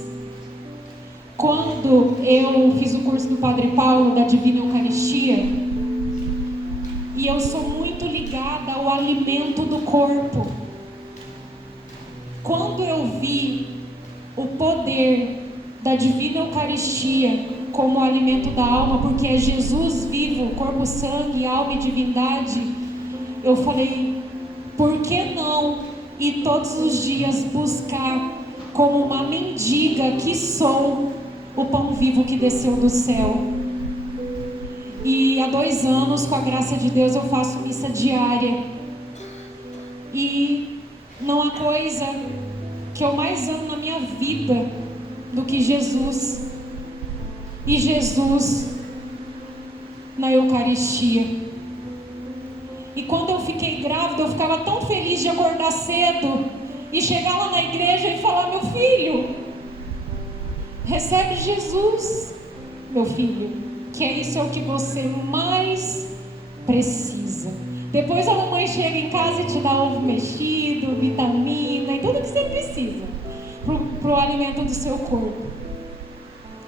Quando eu fiz o curso do Padre Paulo da Divina Eucaristia, e eu sou muito ligada ao alimento do corpo, quando eu vi o poder da Divina Eucaristia como alimento da alma, porque é Jesus vivo, corpo, sangue, alma e divindade, eu falei, por que não ir todos os dias buscar, como uma mendiga que sou, o pão vivo que desceu do céu? E há 2 anos, com a graça de Deus, eu faço missa diária. E não há coisa que eu mais amo na minha vida do que Jesus. E Jesus na Eucaristia. E quando eu fiquei grávida, eu ficava tão feliz de acordar cedo e chegar lá na igreja e falar: meu filho, recebe Jesus, meu filho, que isso é o que você mais precisa. Depois a mamãe chega em casa e te dá ovo mexido, vitamina e tudo que você precisa pro alimento do seu corpo.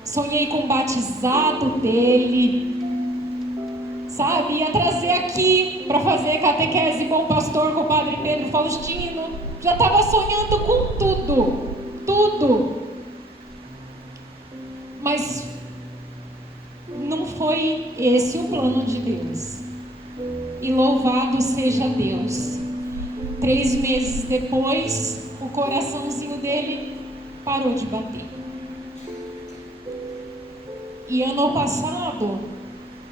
Sonhei com o batizado dele, sabe? Ia trazer aqui para fazer catequese Bom Pastor com o Padre Pedro Faustino. Já estava sonhando com tudo. Mas não foi esse o plano de Deus. E louvado seja Deus. 3 meses depois, o coraçãozinho dele parou de bater. E ano passado,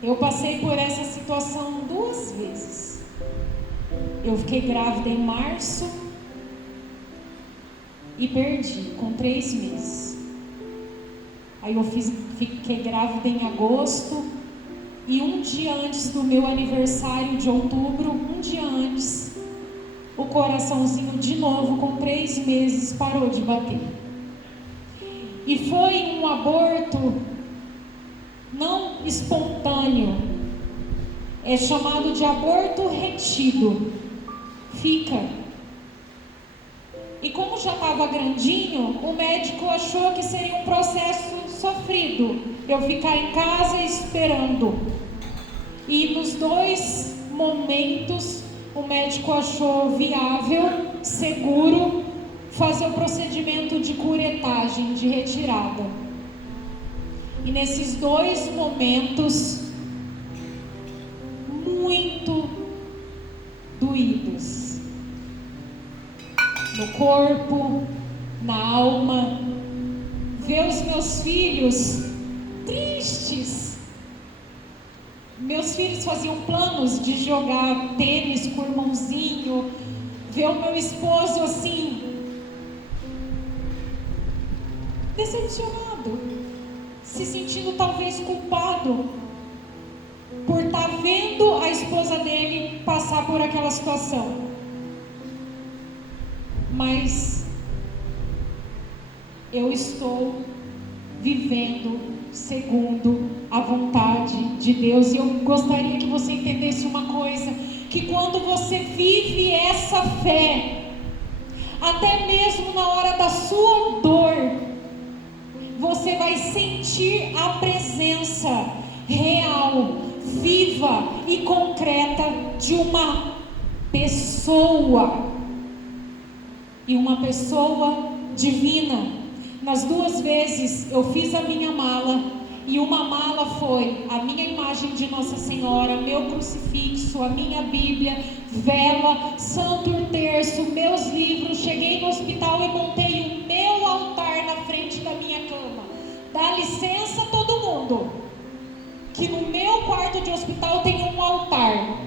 eu passei por essa situação 2 vezes. Eu fiquei grávida em março e perdi com 3 meses. Aí eu fiquei grávida em agosto e um dia antes do meu aniversário de outubro, um dia antes, o coraçãozinho de novo com 3 meses parou de bater. E foi um aborto não espontâneo, é chamado de aborto retido. Fica. E como já estava grandinho, o médico achou que seria um processo sofrido, eu ficar em casa esperando. E nos 2 momentos, o médico achou viável, seguro, fazer o procedimento de curetagem, de retirada. E nesses 2 momentos, muito doídos, no corpo, na alma, ver os meus filhos tristes. Meus filhos faziam planos de jogar tênis com o irmãozinho, ver o meu esposo assim, decepcionado, se sentindo talvez culpado por estar vendo a esposa dele passar por aquela situação. Mas eu estou vivendo segundo a vontade de Deus. E eu gostaria que você entendesse uma coisa, que quando você vive essa fé, até mesmo na hora da sua dor, você vai sentir a presença real, viva e concreta de uma pessoa, e uma pessoa divina. Nas 2 vezes eu fiz a minha mala, e uma mala foi a minha imagem de Nossa Senhora, meu crucifixo, a minha Bíblia, vela, Santo Terço, meus livros. Cheguei no hospital e montei o meu altar na frente da minha cama. Dá licença todo mundo, que no meu quarto de hospital tem um altar.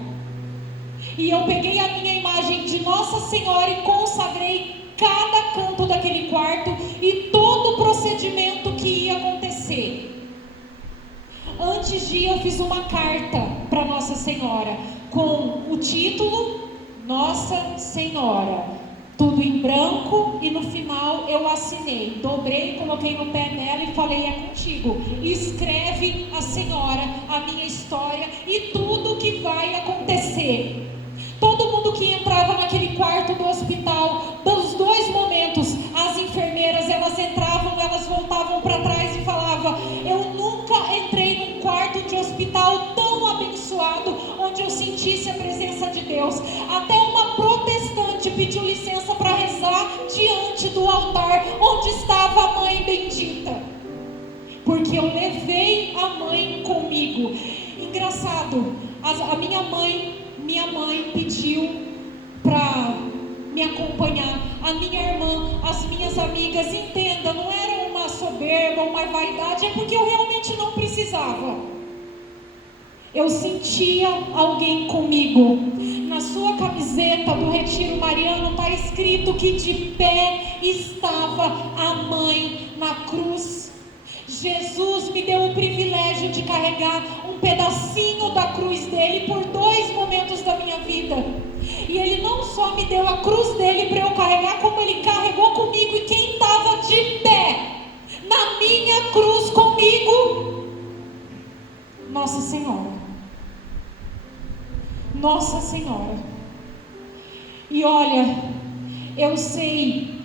E eu peguei a minha imagem de Nossa Senhora e consagrei cada canto daquele quarto e todo o procedimento que ia acontecer. Antes de ir, eu fiz uma carta para Nossa Senhora com o título Nossa Senhora, tudo em branco, e no final eu assinei, dobrei, coloquei no pé dela e falei: é contigo, escreve a senhora a minha história e tudo que vai acontecer. Todo mundo que entrava naquele quarto do hospital, dos dois momentos, as enfermeiras, elas entravam, elas voltavam para trás e falavam: eu nunca entrei num quarto de hospital tão abençoado, onde eu sentisse a presença de Deus. Até uma protestante pediu licença para rezar diante do altar onde estava a mãe bendita, porque eu levei a mãe comigo. Engraçado, a minha mãe pediu para me acompanhar, a minha irmã, as minhas amigas. Entenda, não era uma soberba, uma vaidade, é porque eu realmente não precisava. Eu sentia alguém comigo. Na sua camiseta do Retiro Mariano está escrito que de pé estava a mãe na cruz. Jesus me deu o privilégio de carregar um pedacinho da cruz dele por 2 momentos da minha vida. E ele não só me deu a cruz dele para eu carregar, como ele carregou comigo. E quem estava de pé na minha cruz comigo? Nossa Senhora. Nossa Senhora. E olha, eu sei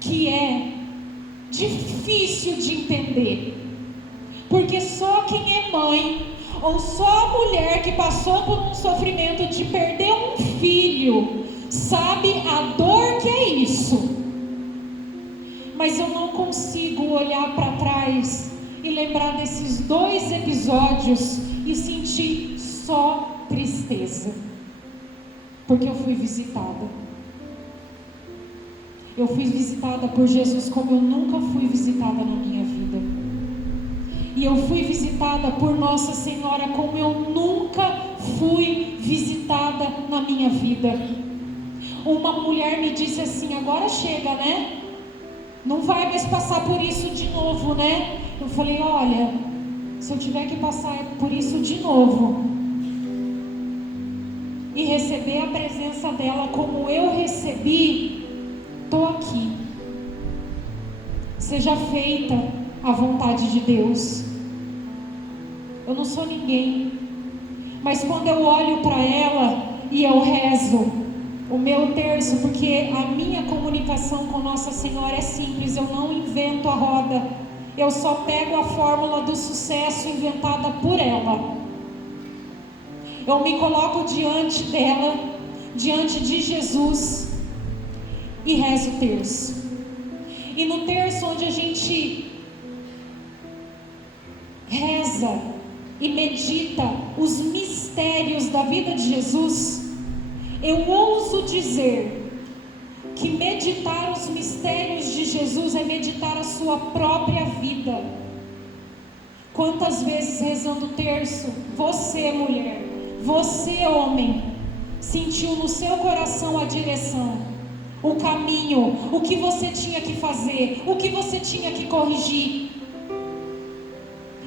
que é difícil de entender, porque só quem é mãe, ou só a mulher que passou por um sofrimento de perder um filho, sabe a dor que é isso. Mas eu não consigo olhar para trás e lembrar desses 2 episódios e sentir só tristeza, porque eu fui visitada. Eu fui visitada por Jesus como eu nunca fui visitada na minha vida. E eu fui visitada por Nossa Senhora como eu nunca fui visitada na minha vida. Uma mulher me disse assim: agora chega, né? Não vai mais passar por isso de novo, né? Eu falei: olha, se eu tiver que passar por isso de novo e receber a presença dela como eu recebi, estou aqui. Seja feita a vontade de Deus. Eu não sou ninguém, mas quando eu olho para ela e eu rezo o meu terço, porque a minha comunicação com Nossa Senhora é simples, eu não invento a roda, eu só pego a fórmula do sucesso inventada por ela. Eu me coloco diante dela, diante de Jesus, e rezo o terço. E no terço, onde a gente reza e medita os mistérios da vida de Jesus, eu ouso dizer que meditar os mistérios de Jesus é meditar a sua própria vida. Quantas vezes rezando o terço, você mulher, você homem, sentiu no seu coração a direção, o caminho, o que você tinha que fazer, o que você tinha que corrigir?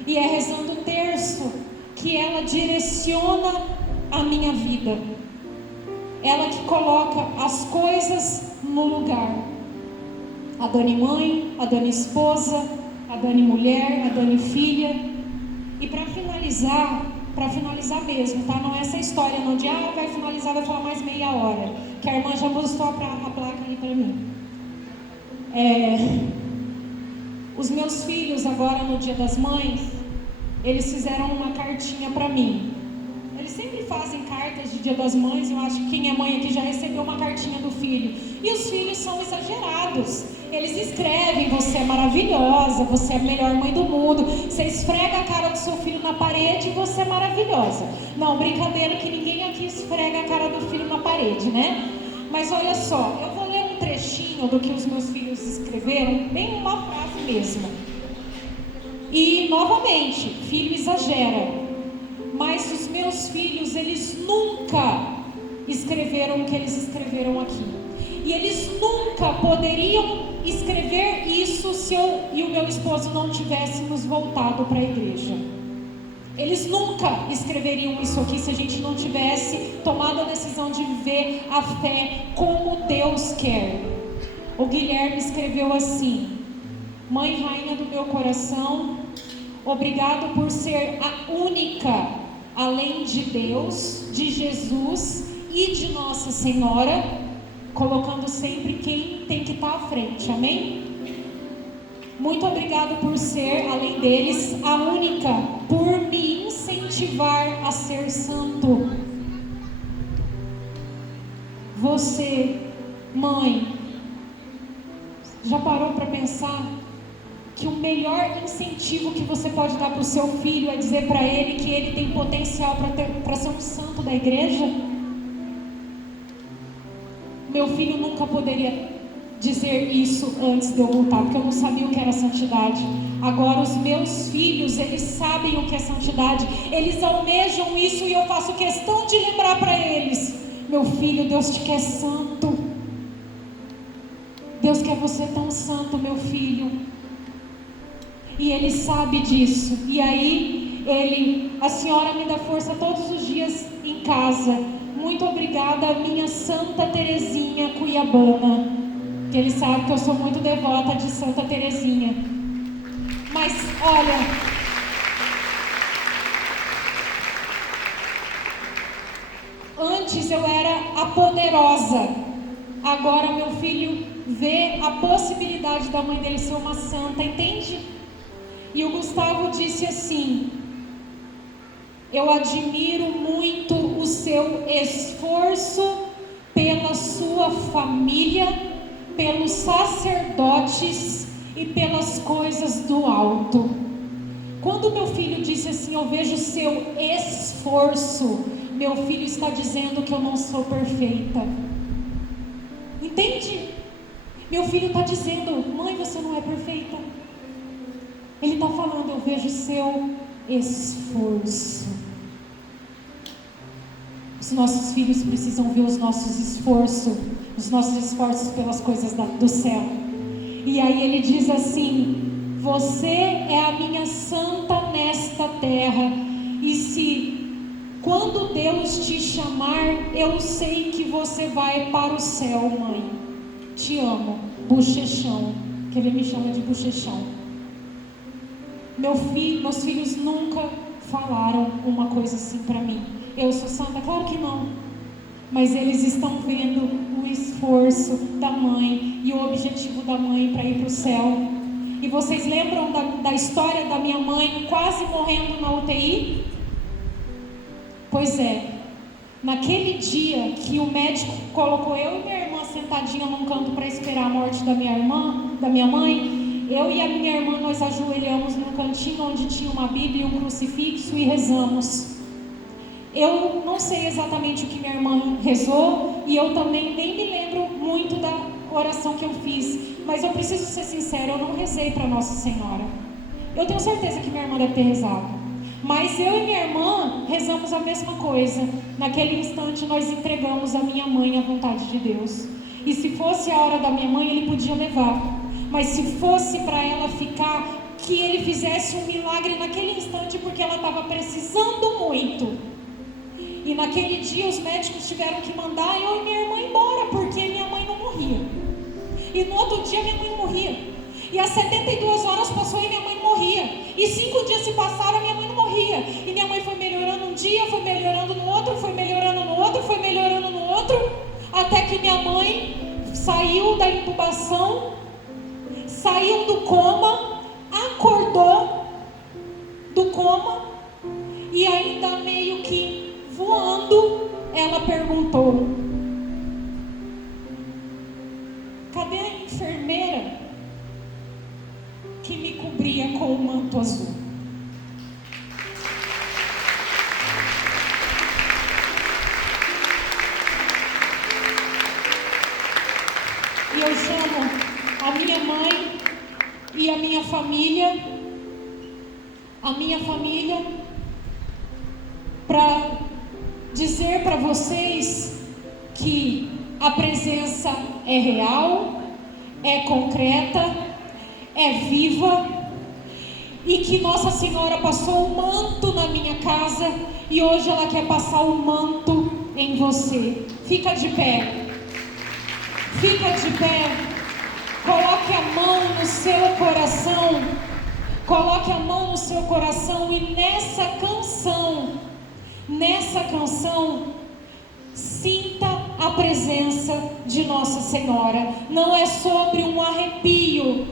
E é rezando o terço que ela direciona a minha vida. Ela que coloca as coisas no lugar. A Dani mãe, a Dani esposa, a Dani mulher, a Dani filha. E para finalizar mesmo, tá? Não é essa história não de vai finalizar, vai falar mais meia hora, que a irmã já mostrou a placa ali para mim. Os meus filhos agora no Dia das Mães, eles fizeram uma cartinha para mim. Eles sempre fazem cartas de Dia das Mães. Eu acho que quem é mãe aqui já recebeu uma cartinha do filho. E os filhos são exagerados. Eles escrevem: você é maravilhosa, você é a melhor mãe do mundo. Você esfrega a cara do seu filho na parede e você é maravilhosa. Não, brincadeira, que ninguém aqui esfrega a cara do filho na parede, né? Mas olha só, eu vou ler um trechinho do que os meus filhos escreveram, bem uma frase mesmo. E novamente, filho exagera. Mas os meus filhos, eles nunca escreveram o que eles escreveram aqui. E eles nunca poderiam escrever isso se eu e o meu esposo não tivéssemos voltado para a igreja. Eles nunca escreveriam isso aqui se a gente não tivesse tomado a decisão de viver a fé como Deus quer. O Guilherme escreveu assim: Mãe rainha do meu coração, obrigado por ser a única, além de Deus, de Jesus e de Nossa Senhora, colocando sempre quem tem que estar à frente, amém? Muito obrigado por ser, além deles, a única, por me incentivar a ser santo. Você, mãe, já parou para pensar que o melhor incentivo que você pode dar para o seu filho é dizer para ele que ele tem potencial para ser um santo da igreja? Meu filho nunca poderia dizer isso antes de eu voltar, porque eu não sabia o que era santidade. Agora os meus filhos, eles sabem o que é santidade, eles almejam isso, e eu faço questão de lembrar para eles: meu filho, Deus te quer santo, Deus quer você tão santo, meu filho. E ele sabe disso. E aí a senhora me dá força todos os dias em casa. Muito obrigada, minha Santa Terezinha Cuiabana. Ele sabe que eu sou muito devota de Santa Terezinha. Mas olha, antes eu era a poderosa. Agora meu filho vê a possibilidade da mãe dele ser uma santa, entende? E o Gustavo disse assim: eu admiro muito o seu esforço pela sua família, pelos sacerdotes e pelas coisas do alto. Quando meu filho disse assim: eu vejo o seu esforço, meu filho está dizendo que eu não sou perfeita. Entende? Meu filho está dizendo: mãe, você não é perfeita. Ele está falando: eu vejo o seu esforço. Os nossos filhos precisam ver os nossos esforços pelas coisas do céu. E aí ele diz assim: você é a minha santa nesta terra, e se quando Deus te chamar, eu sei que você vai para o céu, mãe. Te amo, bochechão, que ele me chama de bochechão. Meus filhos nunca falaram uma coisa assim para mim: eu sou santa? Claro que não. Mas eles estão vendo o esforço da mãe e o objetivo da mãe para ir para o céu. E vocês lembram da história da minha mãe quase morrendo na UTI? Pois é, naquele dia que o médico colocou eu e minha irmã sentadinha num canto para esperar a morte da minha mãe, eu e a minha irmã, nós ajoelhamos num cantinho onde tinha uma Bíblia e um crucifixo e rezamos. Eu não sei exatamente o que minha irmã rezou, e eu também nem me lembro muito da oração que eu fiz, mas eu preciso ser sincera, eu não rezei para Nossa Senhora. Eu tenho certeza que minha irmã deve ter rezado, mas eu e minha irmã rezamos a mesma coisa. Naquele instante nós entregamos a minha mãe à vontade de Deus, e se fosse a hora da minha mãe, ele podia levar, mas se fosse para ela ficar, que ele fizesse um milagre naquele instante, porque ela estava precisando muito. E naquele dia os médicos tiveram que mandar eu e minha irmã embora, porque minha mãe não morria. E no outro dia minha mãe morria. E às 72 horas passou e minha mãe morria. E 5 dias se passaram e minha mãe não morria. E minha mãe foi melhorando um dia, foi melhorando no outro, foi melhorando no outro, foi melhorando no outro, até que minha mãe saiu da intubação, saiu do coma, acordou do coma, e ainda meio que voando, ela perguntou: cadê a enfermeira que me cobria com o manto azul? E eu chamo a minha mãe e a minha família para dizer para vocês que a presença é real, é concreta, é viva, e que Nossa Senhora passou o manto na minha casa e hoje ela quer passar o manto em você. Fica de pé. Fica de pé. Coloque a mão no seu coração. Coloque a mão no seu coração e nessa canção, sinta a presença de Nossa Senhora. Não é sobre um arrepio,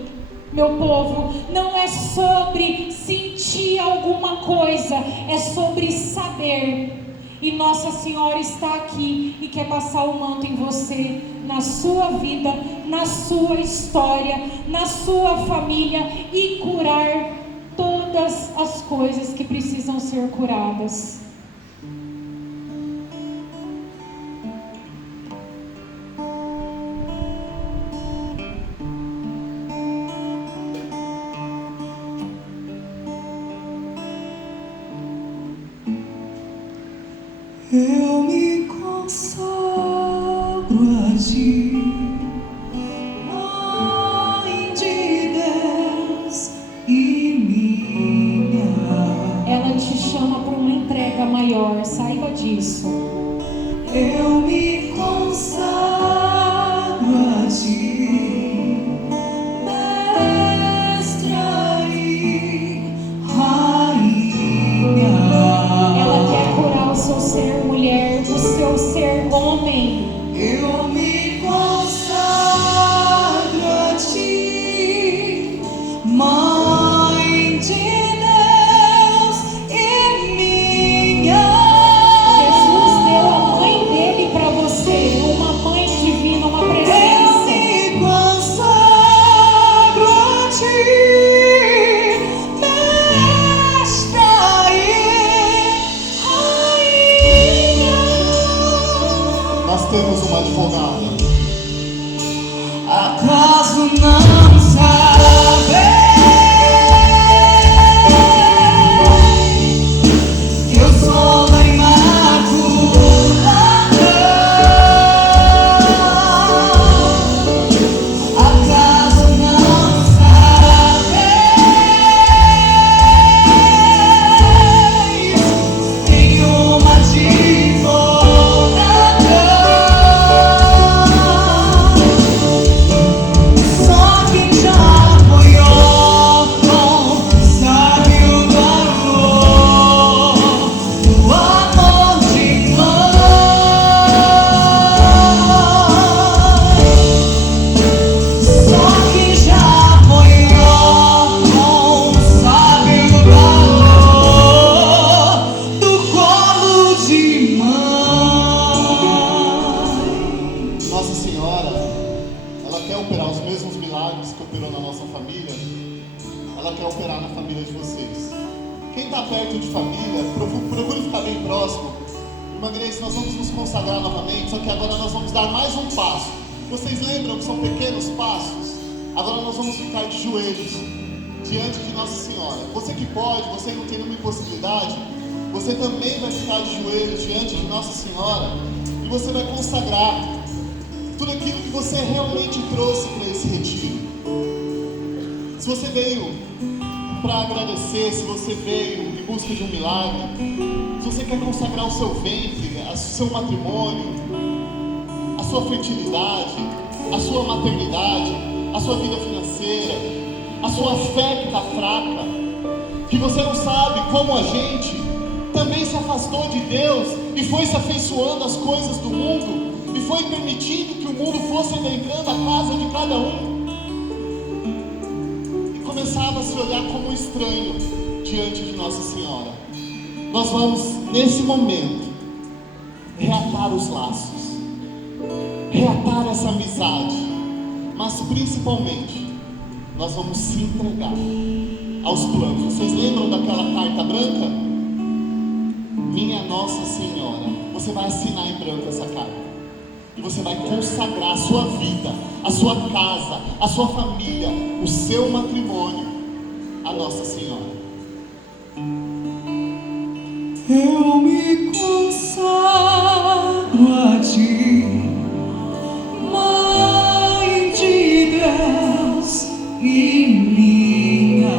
meu povo, não é sobre sentir alguma coisa, é sobre saber. E Nossa Senhora está aqui e quer passar o manto em você, na sua vida, na sua história, na sua família e curar todas as coisas que precisam ser curadas. Eu me consagro a ti, Mãe de Deus e minha. Ela te chama para uma entrega maior, saiba disso. Eu me consagro a ti, Mestra e Rainha. Ela quer curar o seu ser mulher, o seu ser homem. Eu me consagro a ti, Mãe de Deus e minha. Jesus deu a mãe dele para você, uma mãe divina, uma presença. Eu me consagro a ti, Mestra e Rainha. Nós temos uma advogada. Acaso não sabe que eu sou a Imaculada? Acaso não sabe tem uma advogada? Só quem já foi órfão sabe o valor do amor de mãe. Só quem já foi órfão sabe o valor do colo de mãe. Nossa Senhora, ela quer operar os mesmos milagres que operou na nossa família. Ela quer operar na família de vocês. Quem está perto de família, procure ficar bem próximo. Irmã Grace, nós vamos nos consagrar novamente, só que agora nós vamos dar mais um passo. Vocês lembram que são pequenos passos? Agora nós vamos ficar de joelhos diante de Nossa Senhora. Você que pode, você que não tem nenhuma impossibilidade, você também vai ficar de joelhos diante de Nossa Senhora e você vai consagrar tudo aquilo que você realmente trouxe para esse retiro. Se você veio para agradecer, se você veio em busca de um milagre, se você quer consagrar o seu ventre, o seu matrimônio, a sua fertilidade, a sua maternidade, a sua vida financeira, a sua fé que está fraca, que você não sabe como a gente também se afastou de Deus e foi se afeiçoando às coisas do mundo e foi permitindo que o mundo fosse adentrando a casa de cada um e começava a se olhar como um estranho diante de Nossa Senhora. Nós vamos, nesse momento, reatar os laços, reatar essa amizade, mas principalmente nós vamos se entregar aos planos. Vocês lembram daquela carta branca? Minha Nossa Senhora. Você vai assinar em branco essa carta e você vai consagrar a sua vida, a sua casa, a sua família, o seu matrimônio a Nossa Senhora. Eu me consagro a ti, Mãe de Deus e minha.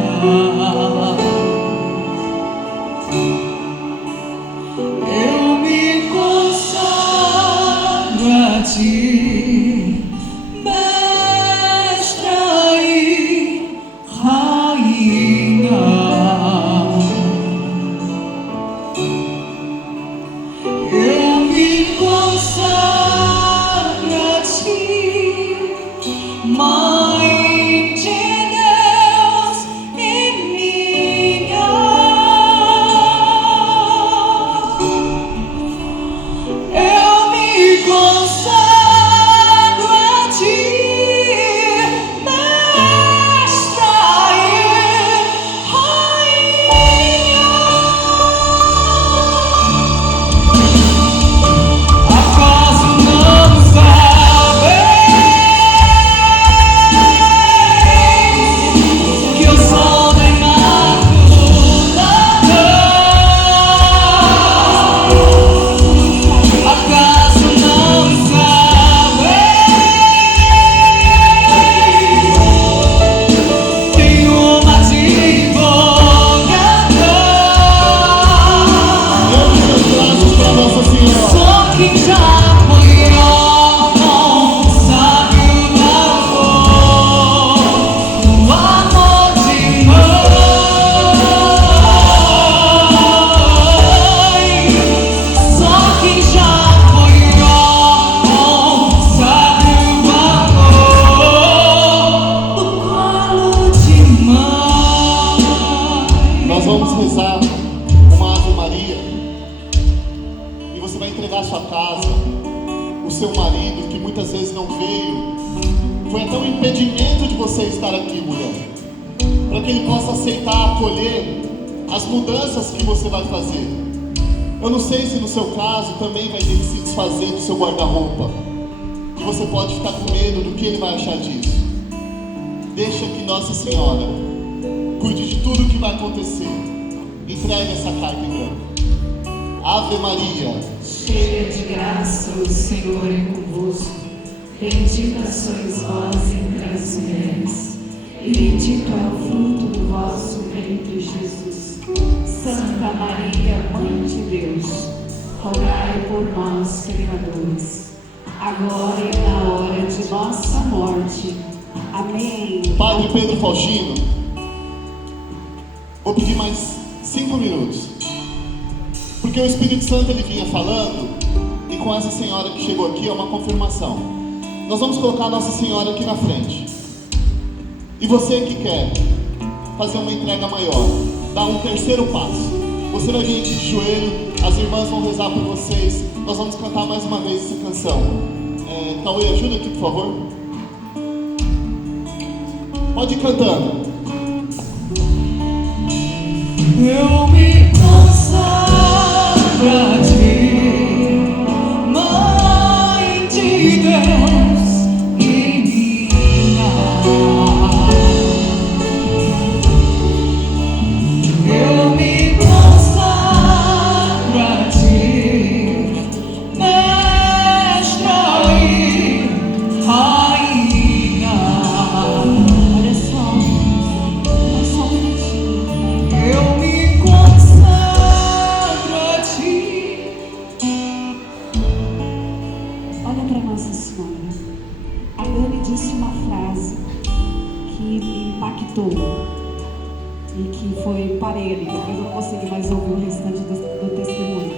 vezes não veio, foi até um impedimento de você estar aqui, mulher, para que Ele possa aceitar, acolher as mudanças que você vai fazer. Eu não sei se no seu caso também vai ter que se desfazer do seu guarda-roupa, que você pode ficar com medo do que Ele vai achar disso. Deixa que Nossa Senhora cuide de tudo o que vai acontecer. Entregue essa carta em branco. Ave Maria, cheia de graça, o Senhor é convosco. Bendita sois vós entre as mulheres, e bendito é o fruto do vosso ventre, Jesus. Santa Maria, Mãe de Deus, rogai por nós, pecadores, agora e na hora de nossa morte. Amém. Padre Pedro Faustino, vou pedir mais 5 minutos, porque o Espírito Santo ele vinha falando, e com essa senhora que chegou aqui é uma confirmação. Nós vamos colocar a Nossa Senhora aqui na frente, e você que quer fazer uma entrega maior, dar um terceiro passo, você vai vir aqui de joelho, as irmãs vão rezar por vocês, nós vamos cantar mais uma vez essa canção. Cauê, ajuda aqui por favor. Pode ir cantando. Eu me consagro a ti, Mãe de Deus, menina. Eu me consagro a ti, mestra e rainha. Olha só um minutinho. Eu me consagro a ti. Olha para Nossa Senhora. A Dani disse uma frase que me impactou e que foi parede. Depois eu não consegui mais ouvir o restante do testemunho.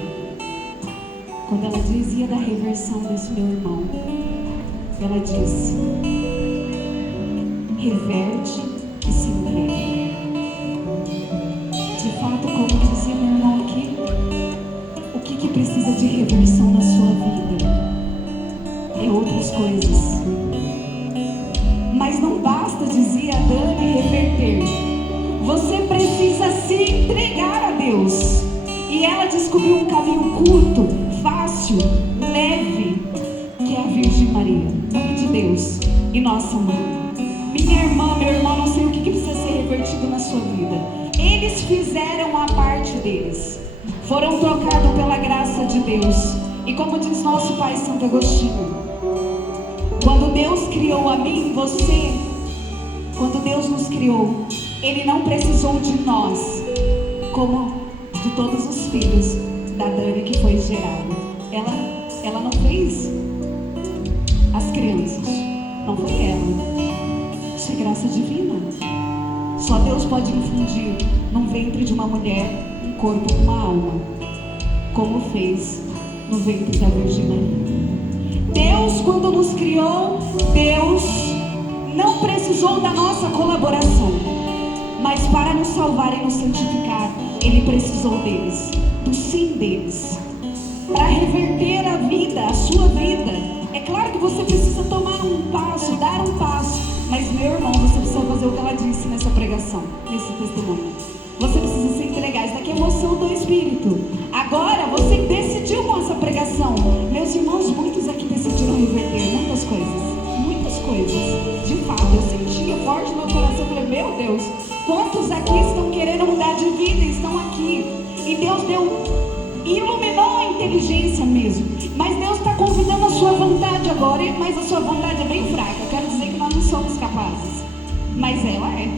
Quando ela dizia da reversão desse meu irmão, ela disse: reverte e se entrega. De fato, como dizia meu irmão aqui, o que precisa de reversão na sua vida é outras coisas. Mas não basta, dizia a Dani, reverter. Você precisa se entregar a Deus. E ela descobriu um caminho curto, fácil, leve, que é a Virgem Maria, Mãe de Deus e nossa mãe. Minha irmã, meu irmão, não sei o que precisa ser revertido na sua vida. Eles fizeram a parte deles, foram trocados pela graça de Deus. E como diz nosso Pai Santo Agostinho, quando Deus criou a mim e você, quando Deus nos criou, Ele não precisou de nós, como de todos os filhos da Dani que foi gerada. Ela não fez as crianças, não foi ela. Isso é graça divina. Só Deus pode infundir no ventre de uma mulher um corpo e uma alma, como fez no ventre da Virgem Maria. Deus, quando nos criou, Deus não precisou da nossa colaboração, mas para nos salvar e nos santificar, Ele precisou deles, do sim deles, para reverter a vida, a sua vida. É claro que você precisa tomar um passo, dar um passo, mas meu irmão, você precisa fazer o que ela disse nessa pregação, nesse testemunho. Você precisa se entregar. Isso daqui é emoção do Espírito. Agora você decidiu com essa pregação. Meus irmãos, muitos aqui decidiram reverter muitas coisas. Muitas coisas. De fato, eu sentia forte no meu coração. Eu falei, meu Deus, quantos aqui estão querendo mudar de vida e estão aqui? E Deus iluminou a inteligência mesmo. Mas Deus está convidando a sua vontade agora. Mas a sua vontade é bem fraca. Eu quero dizer que nós não somos capazes. Mas ela é.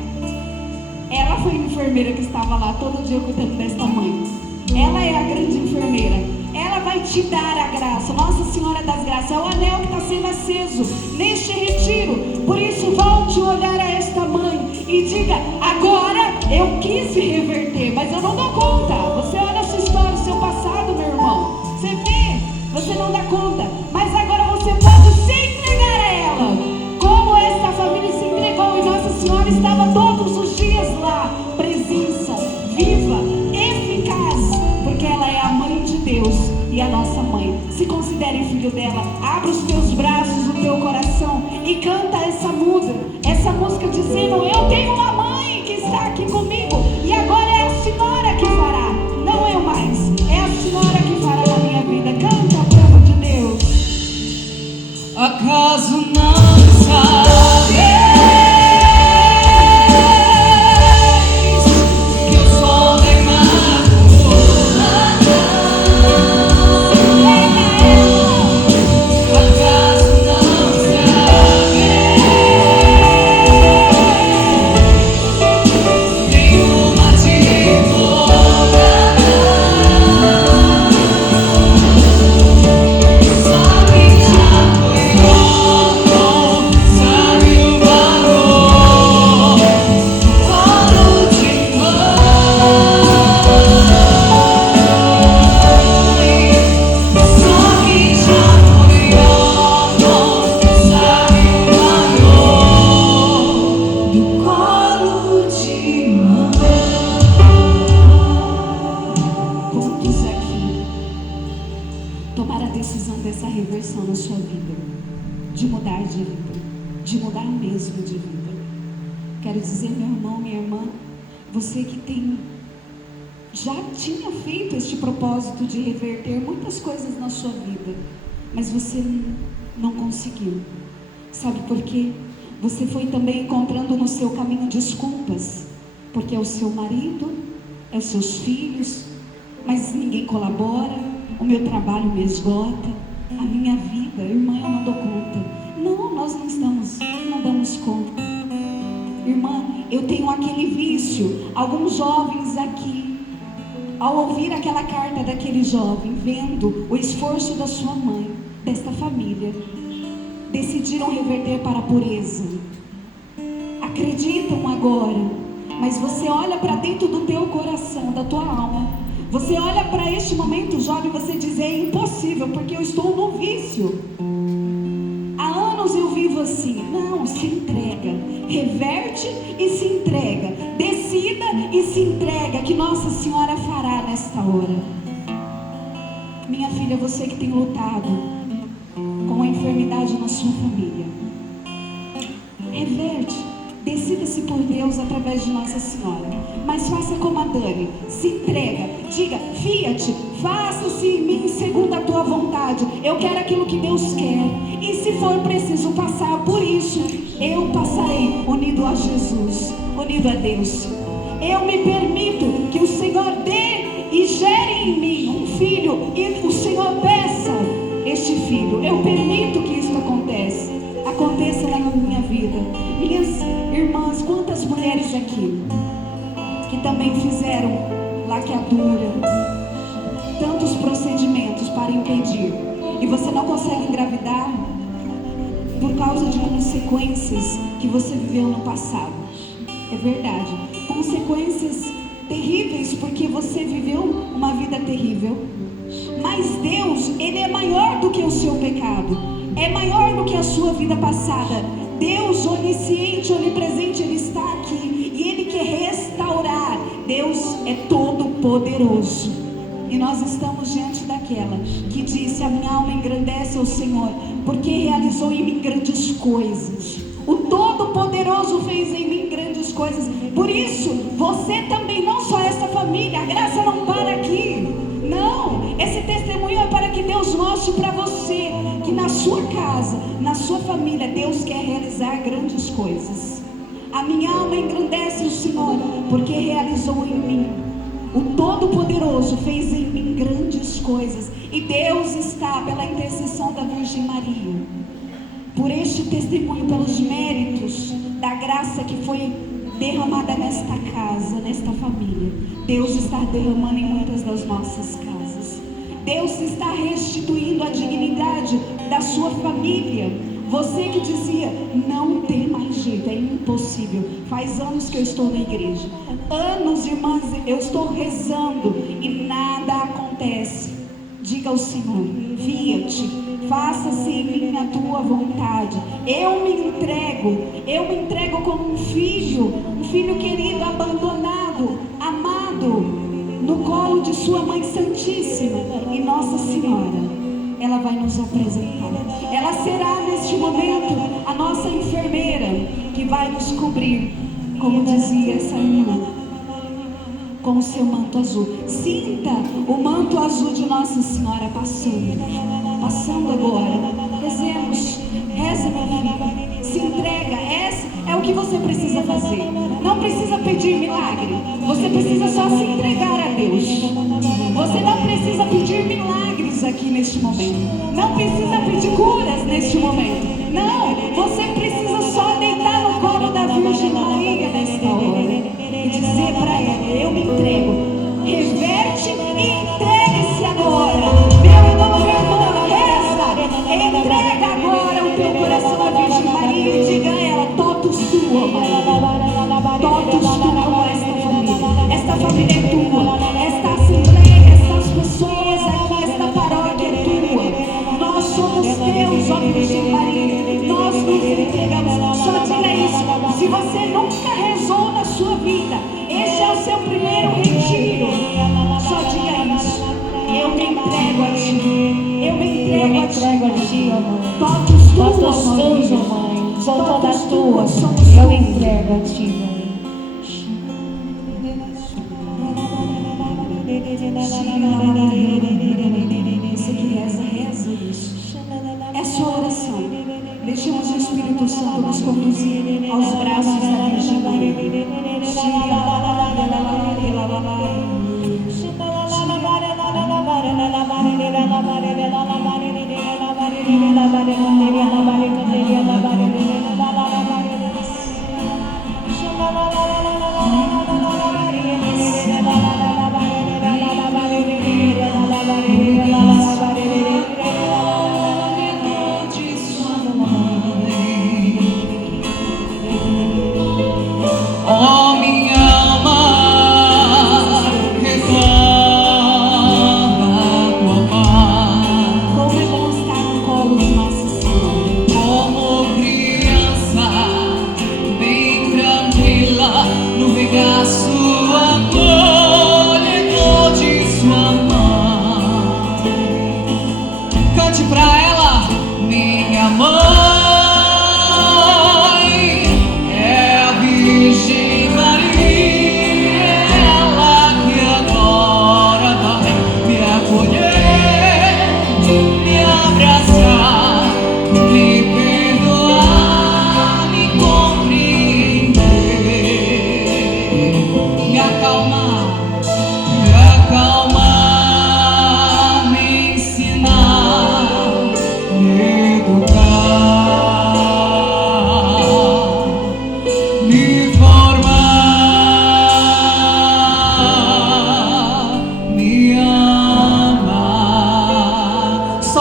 Ela foi a enfermeira que estava lá todo dia cuidando desta mãe. Ela é a grande enfermeira. Ela vai te dar a graça. Nossa Senhora das Graças é o anel que está sendo aceso neste retiro. Por isso, volte a olhar a esta mãe e diga: agora eu quis reverter, mas eu não dou conta. Você olha a sua história, o seu passado, meu irmão. Você vê, você não dá conta. Mas agora você pode se entregar a ela, como esta família se entregou. E Nossa Senhora estava todos os dias lá, presença viva, eficaz, porque ela é a Mãe de Deus e a nossa mãe. Se considere filho dela. Abra os teus braços, o teu e canta essa música dizendo: eu tenho uma mãe que está aqui comigo e agora é a senhora que fará, não eu mais, é a senhora que fará na minha vida. Canta, povo de Deus. Acaso não sabes que eu sou demais? Acaso não sabes? Nenhuma te tocará. Só quem já foi louco sabe o valor quando te mãe. Só quem já foi louco sabe o valor do colo de mãe. Quantos aqui tomaram a decisão dessa reversão na sua vida, de mudar de vida, de mudar mesmo de vida? Quero dizer, meu irmão, minha irmã, você que já tinha feito este propósito de reverter muitas coisas na sua vida, mas você não conseguiu. Sabe por quê? Você foi também encontrando no seu caminho desculpas, porque é o seu marido, é os seus filhos, mas ninguém colabora, o meu trabalho me esgota, a minha vida, irmã, eu não dou conta. Não, nós não damos conta. Irmã, eu tenho aquele vício. Alguns jovens aqui, ao ouvir aquela carta daquele jovem, vendo o esforço da sua mãe, desta família, decidiram reverter para a pureza. Acreditam agora, mas você olha para dentro do teu coração, da tua alma, você olha para este momento, jovem, e você diz: é impossível, porque eu estou no vício. Há anos eu vivo assim. Não, se entrega, reverte e se entrega, decida e se entrega, que Nossa Senhora fará nesta hora. Minha filha, você que tem lutado com a enfermidade na sua família, reverte, decida-se por Deus através de Nossa Senhora, mas faça como a Dani, se entrega, diga: Fiat, faça-se em mim segundo a tua vontade. Eu quero aquilo que Deus quer, e se for preciso passar por isso, eu passarei, unido a Jesus, unido a Deus. Eu me permito que o Senhor dê e gere em mim um filho, e o Senhor peça este filho. Eu permito que isso aconteça na minha vida. Minhas irmãs, quantas mulheres aqui que também fizeram laqueadura, tantos procedimentos para impedir, e você não consegue engravidar por causa de consequências que você viveu no passado. É verdade, consequências terríveis, porque você viveu uma vida terrível. Mas Deus, Ele é maior do que o seu pecado, é maior do que a sua vida passada. Deus onisciente, onipresente, Ele está aqui e Ele quer restaurar. Deus é todo poderoso, e nós estamos diante daquela que disse: a minha alma engrandece ao Senhor, porque realizou em mim grandes coisas. O Todo-Poderoso fez em mim grandes coisas. Por isso, você também, não só essa família, a graça não para aqui. Não, esse testemunho é para que Deus mostre para você que na sua casa, na sua família, Deus quer realizar grandes coisas. A minha alma engrandece o Senhor, porque realizou em mim. O Todo-Poderoso fez em mim grandes coisas. E Deus está, pela intercessão da Virgem Maria, por este testemunho, pelos méritos da graça que foi derramada nesta casa, nesta família, Deus está derramando em muitas das nossas casas. Deus está restituindo a dignidade da sua família. Você que dizia: não tem mais jeito, é impossível. Faz anos que eu estou na igreja, anos, irmãs, eu estou rezando e nada acontece. Diga ao Senhor: Fiat, faça-se em mim a tua vontade. Eu me entrego como um filho querido, abandonado, amado, no colo de sua Mãe Santíssima e Nossa Senhora. ela vai nos apresentar. Ela será neste momento a nossa enfermeira que vai nos cobrir, como dizia essa irmã, com o seu manto azul. Sinta o manto azul de Nossa Senhora passando agora. Rezemos, reza, meu filho, se entrega. Esse é o que você precisa fazer. Não precisa pedir milagre, você precisa só se entregar a Deus. Você não precisa pedir milagres aqui neste momento, não precisa pedir curas neste momento. Não, você precisa só deitar no colo da Virgem Maria nesta hora e dizer para ela: eu me entrego. Reverte e entregue-se agora. Meu irmão, minha irmã, reza. Entrega agora o teu coração à Virgem Maria e diga a ela: totus tua, Maria. Totus tu como esta família. Esta família é tua. Esta assembleia, estas pessoas aqui, esta paróquia é tua. Nós somos teus, ó Virgem Maria. Nós nos entregamos. Só diga isso. Se você nunca rezou na sua vida, este é o seu primeiro retiro. Só diga isso: eu me entrego a ti. Eu me entrego a ti, mãe. Todos tuas, mãe. São todas tuas. Eu entrego a ti, mãe. Você que reza isso. É sua oração. Deixemos o Espírito Santo nos conduzir aos braços da Virgem Maria.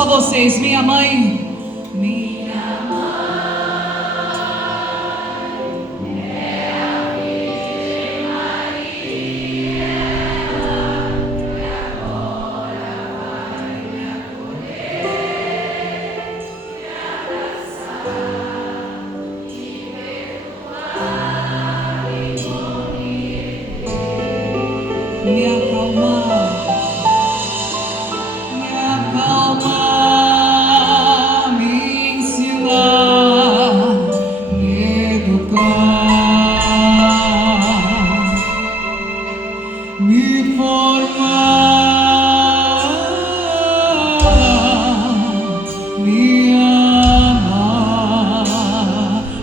Vocês, minha mãe.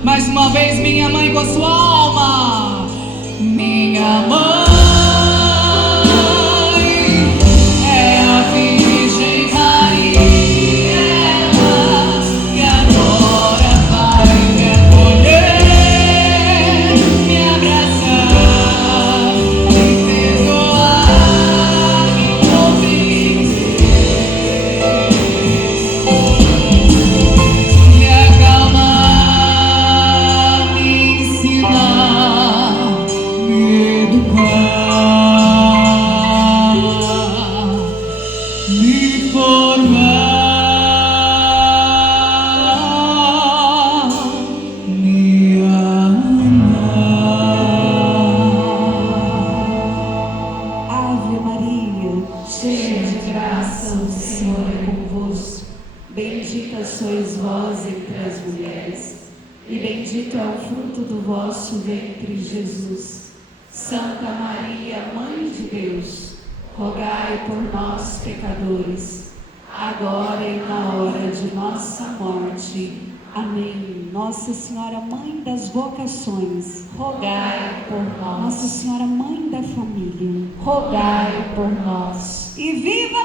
Mais uma vez, minha mãe com a sua alma. Minha mãe é a Virgem Maria, ela que agora vai me acolher, me abraçar, me perdoar, me compreender, me acalmar, me ensinar, me educar. vosso ventre, Jesus. Santa Maria, Mãe de Deus, rogai por nós, pecadores, agora e na hora de nossa morte. Amém. Nossa Senhora, Mãe das vocações, rogai por nós. Nossa Senhora, Mãe da família, rogai por nós. E viva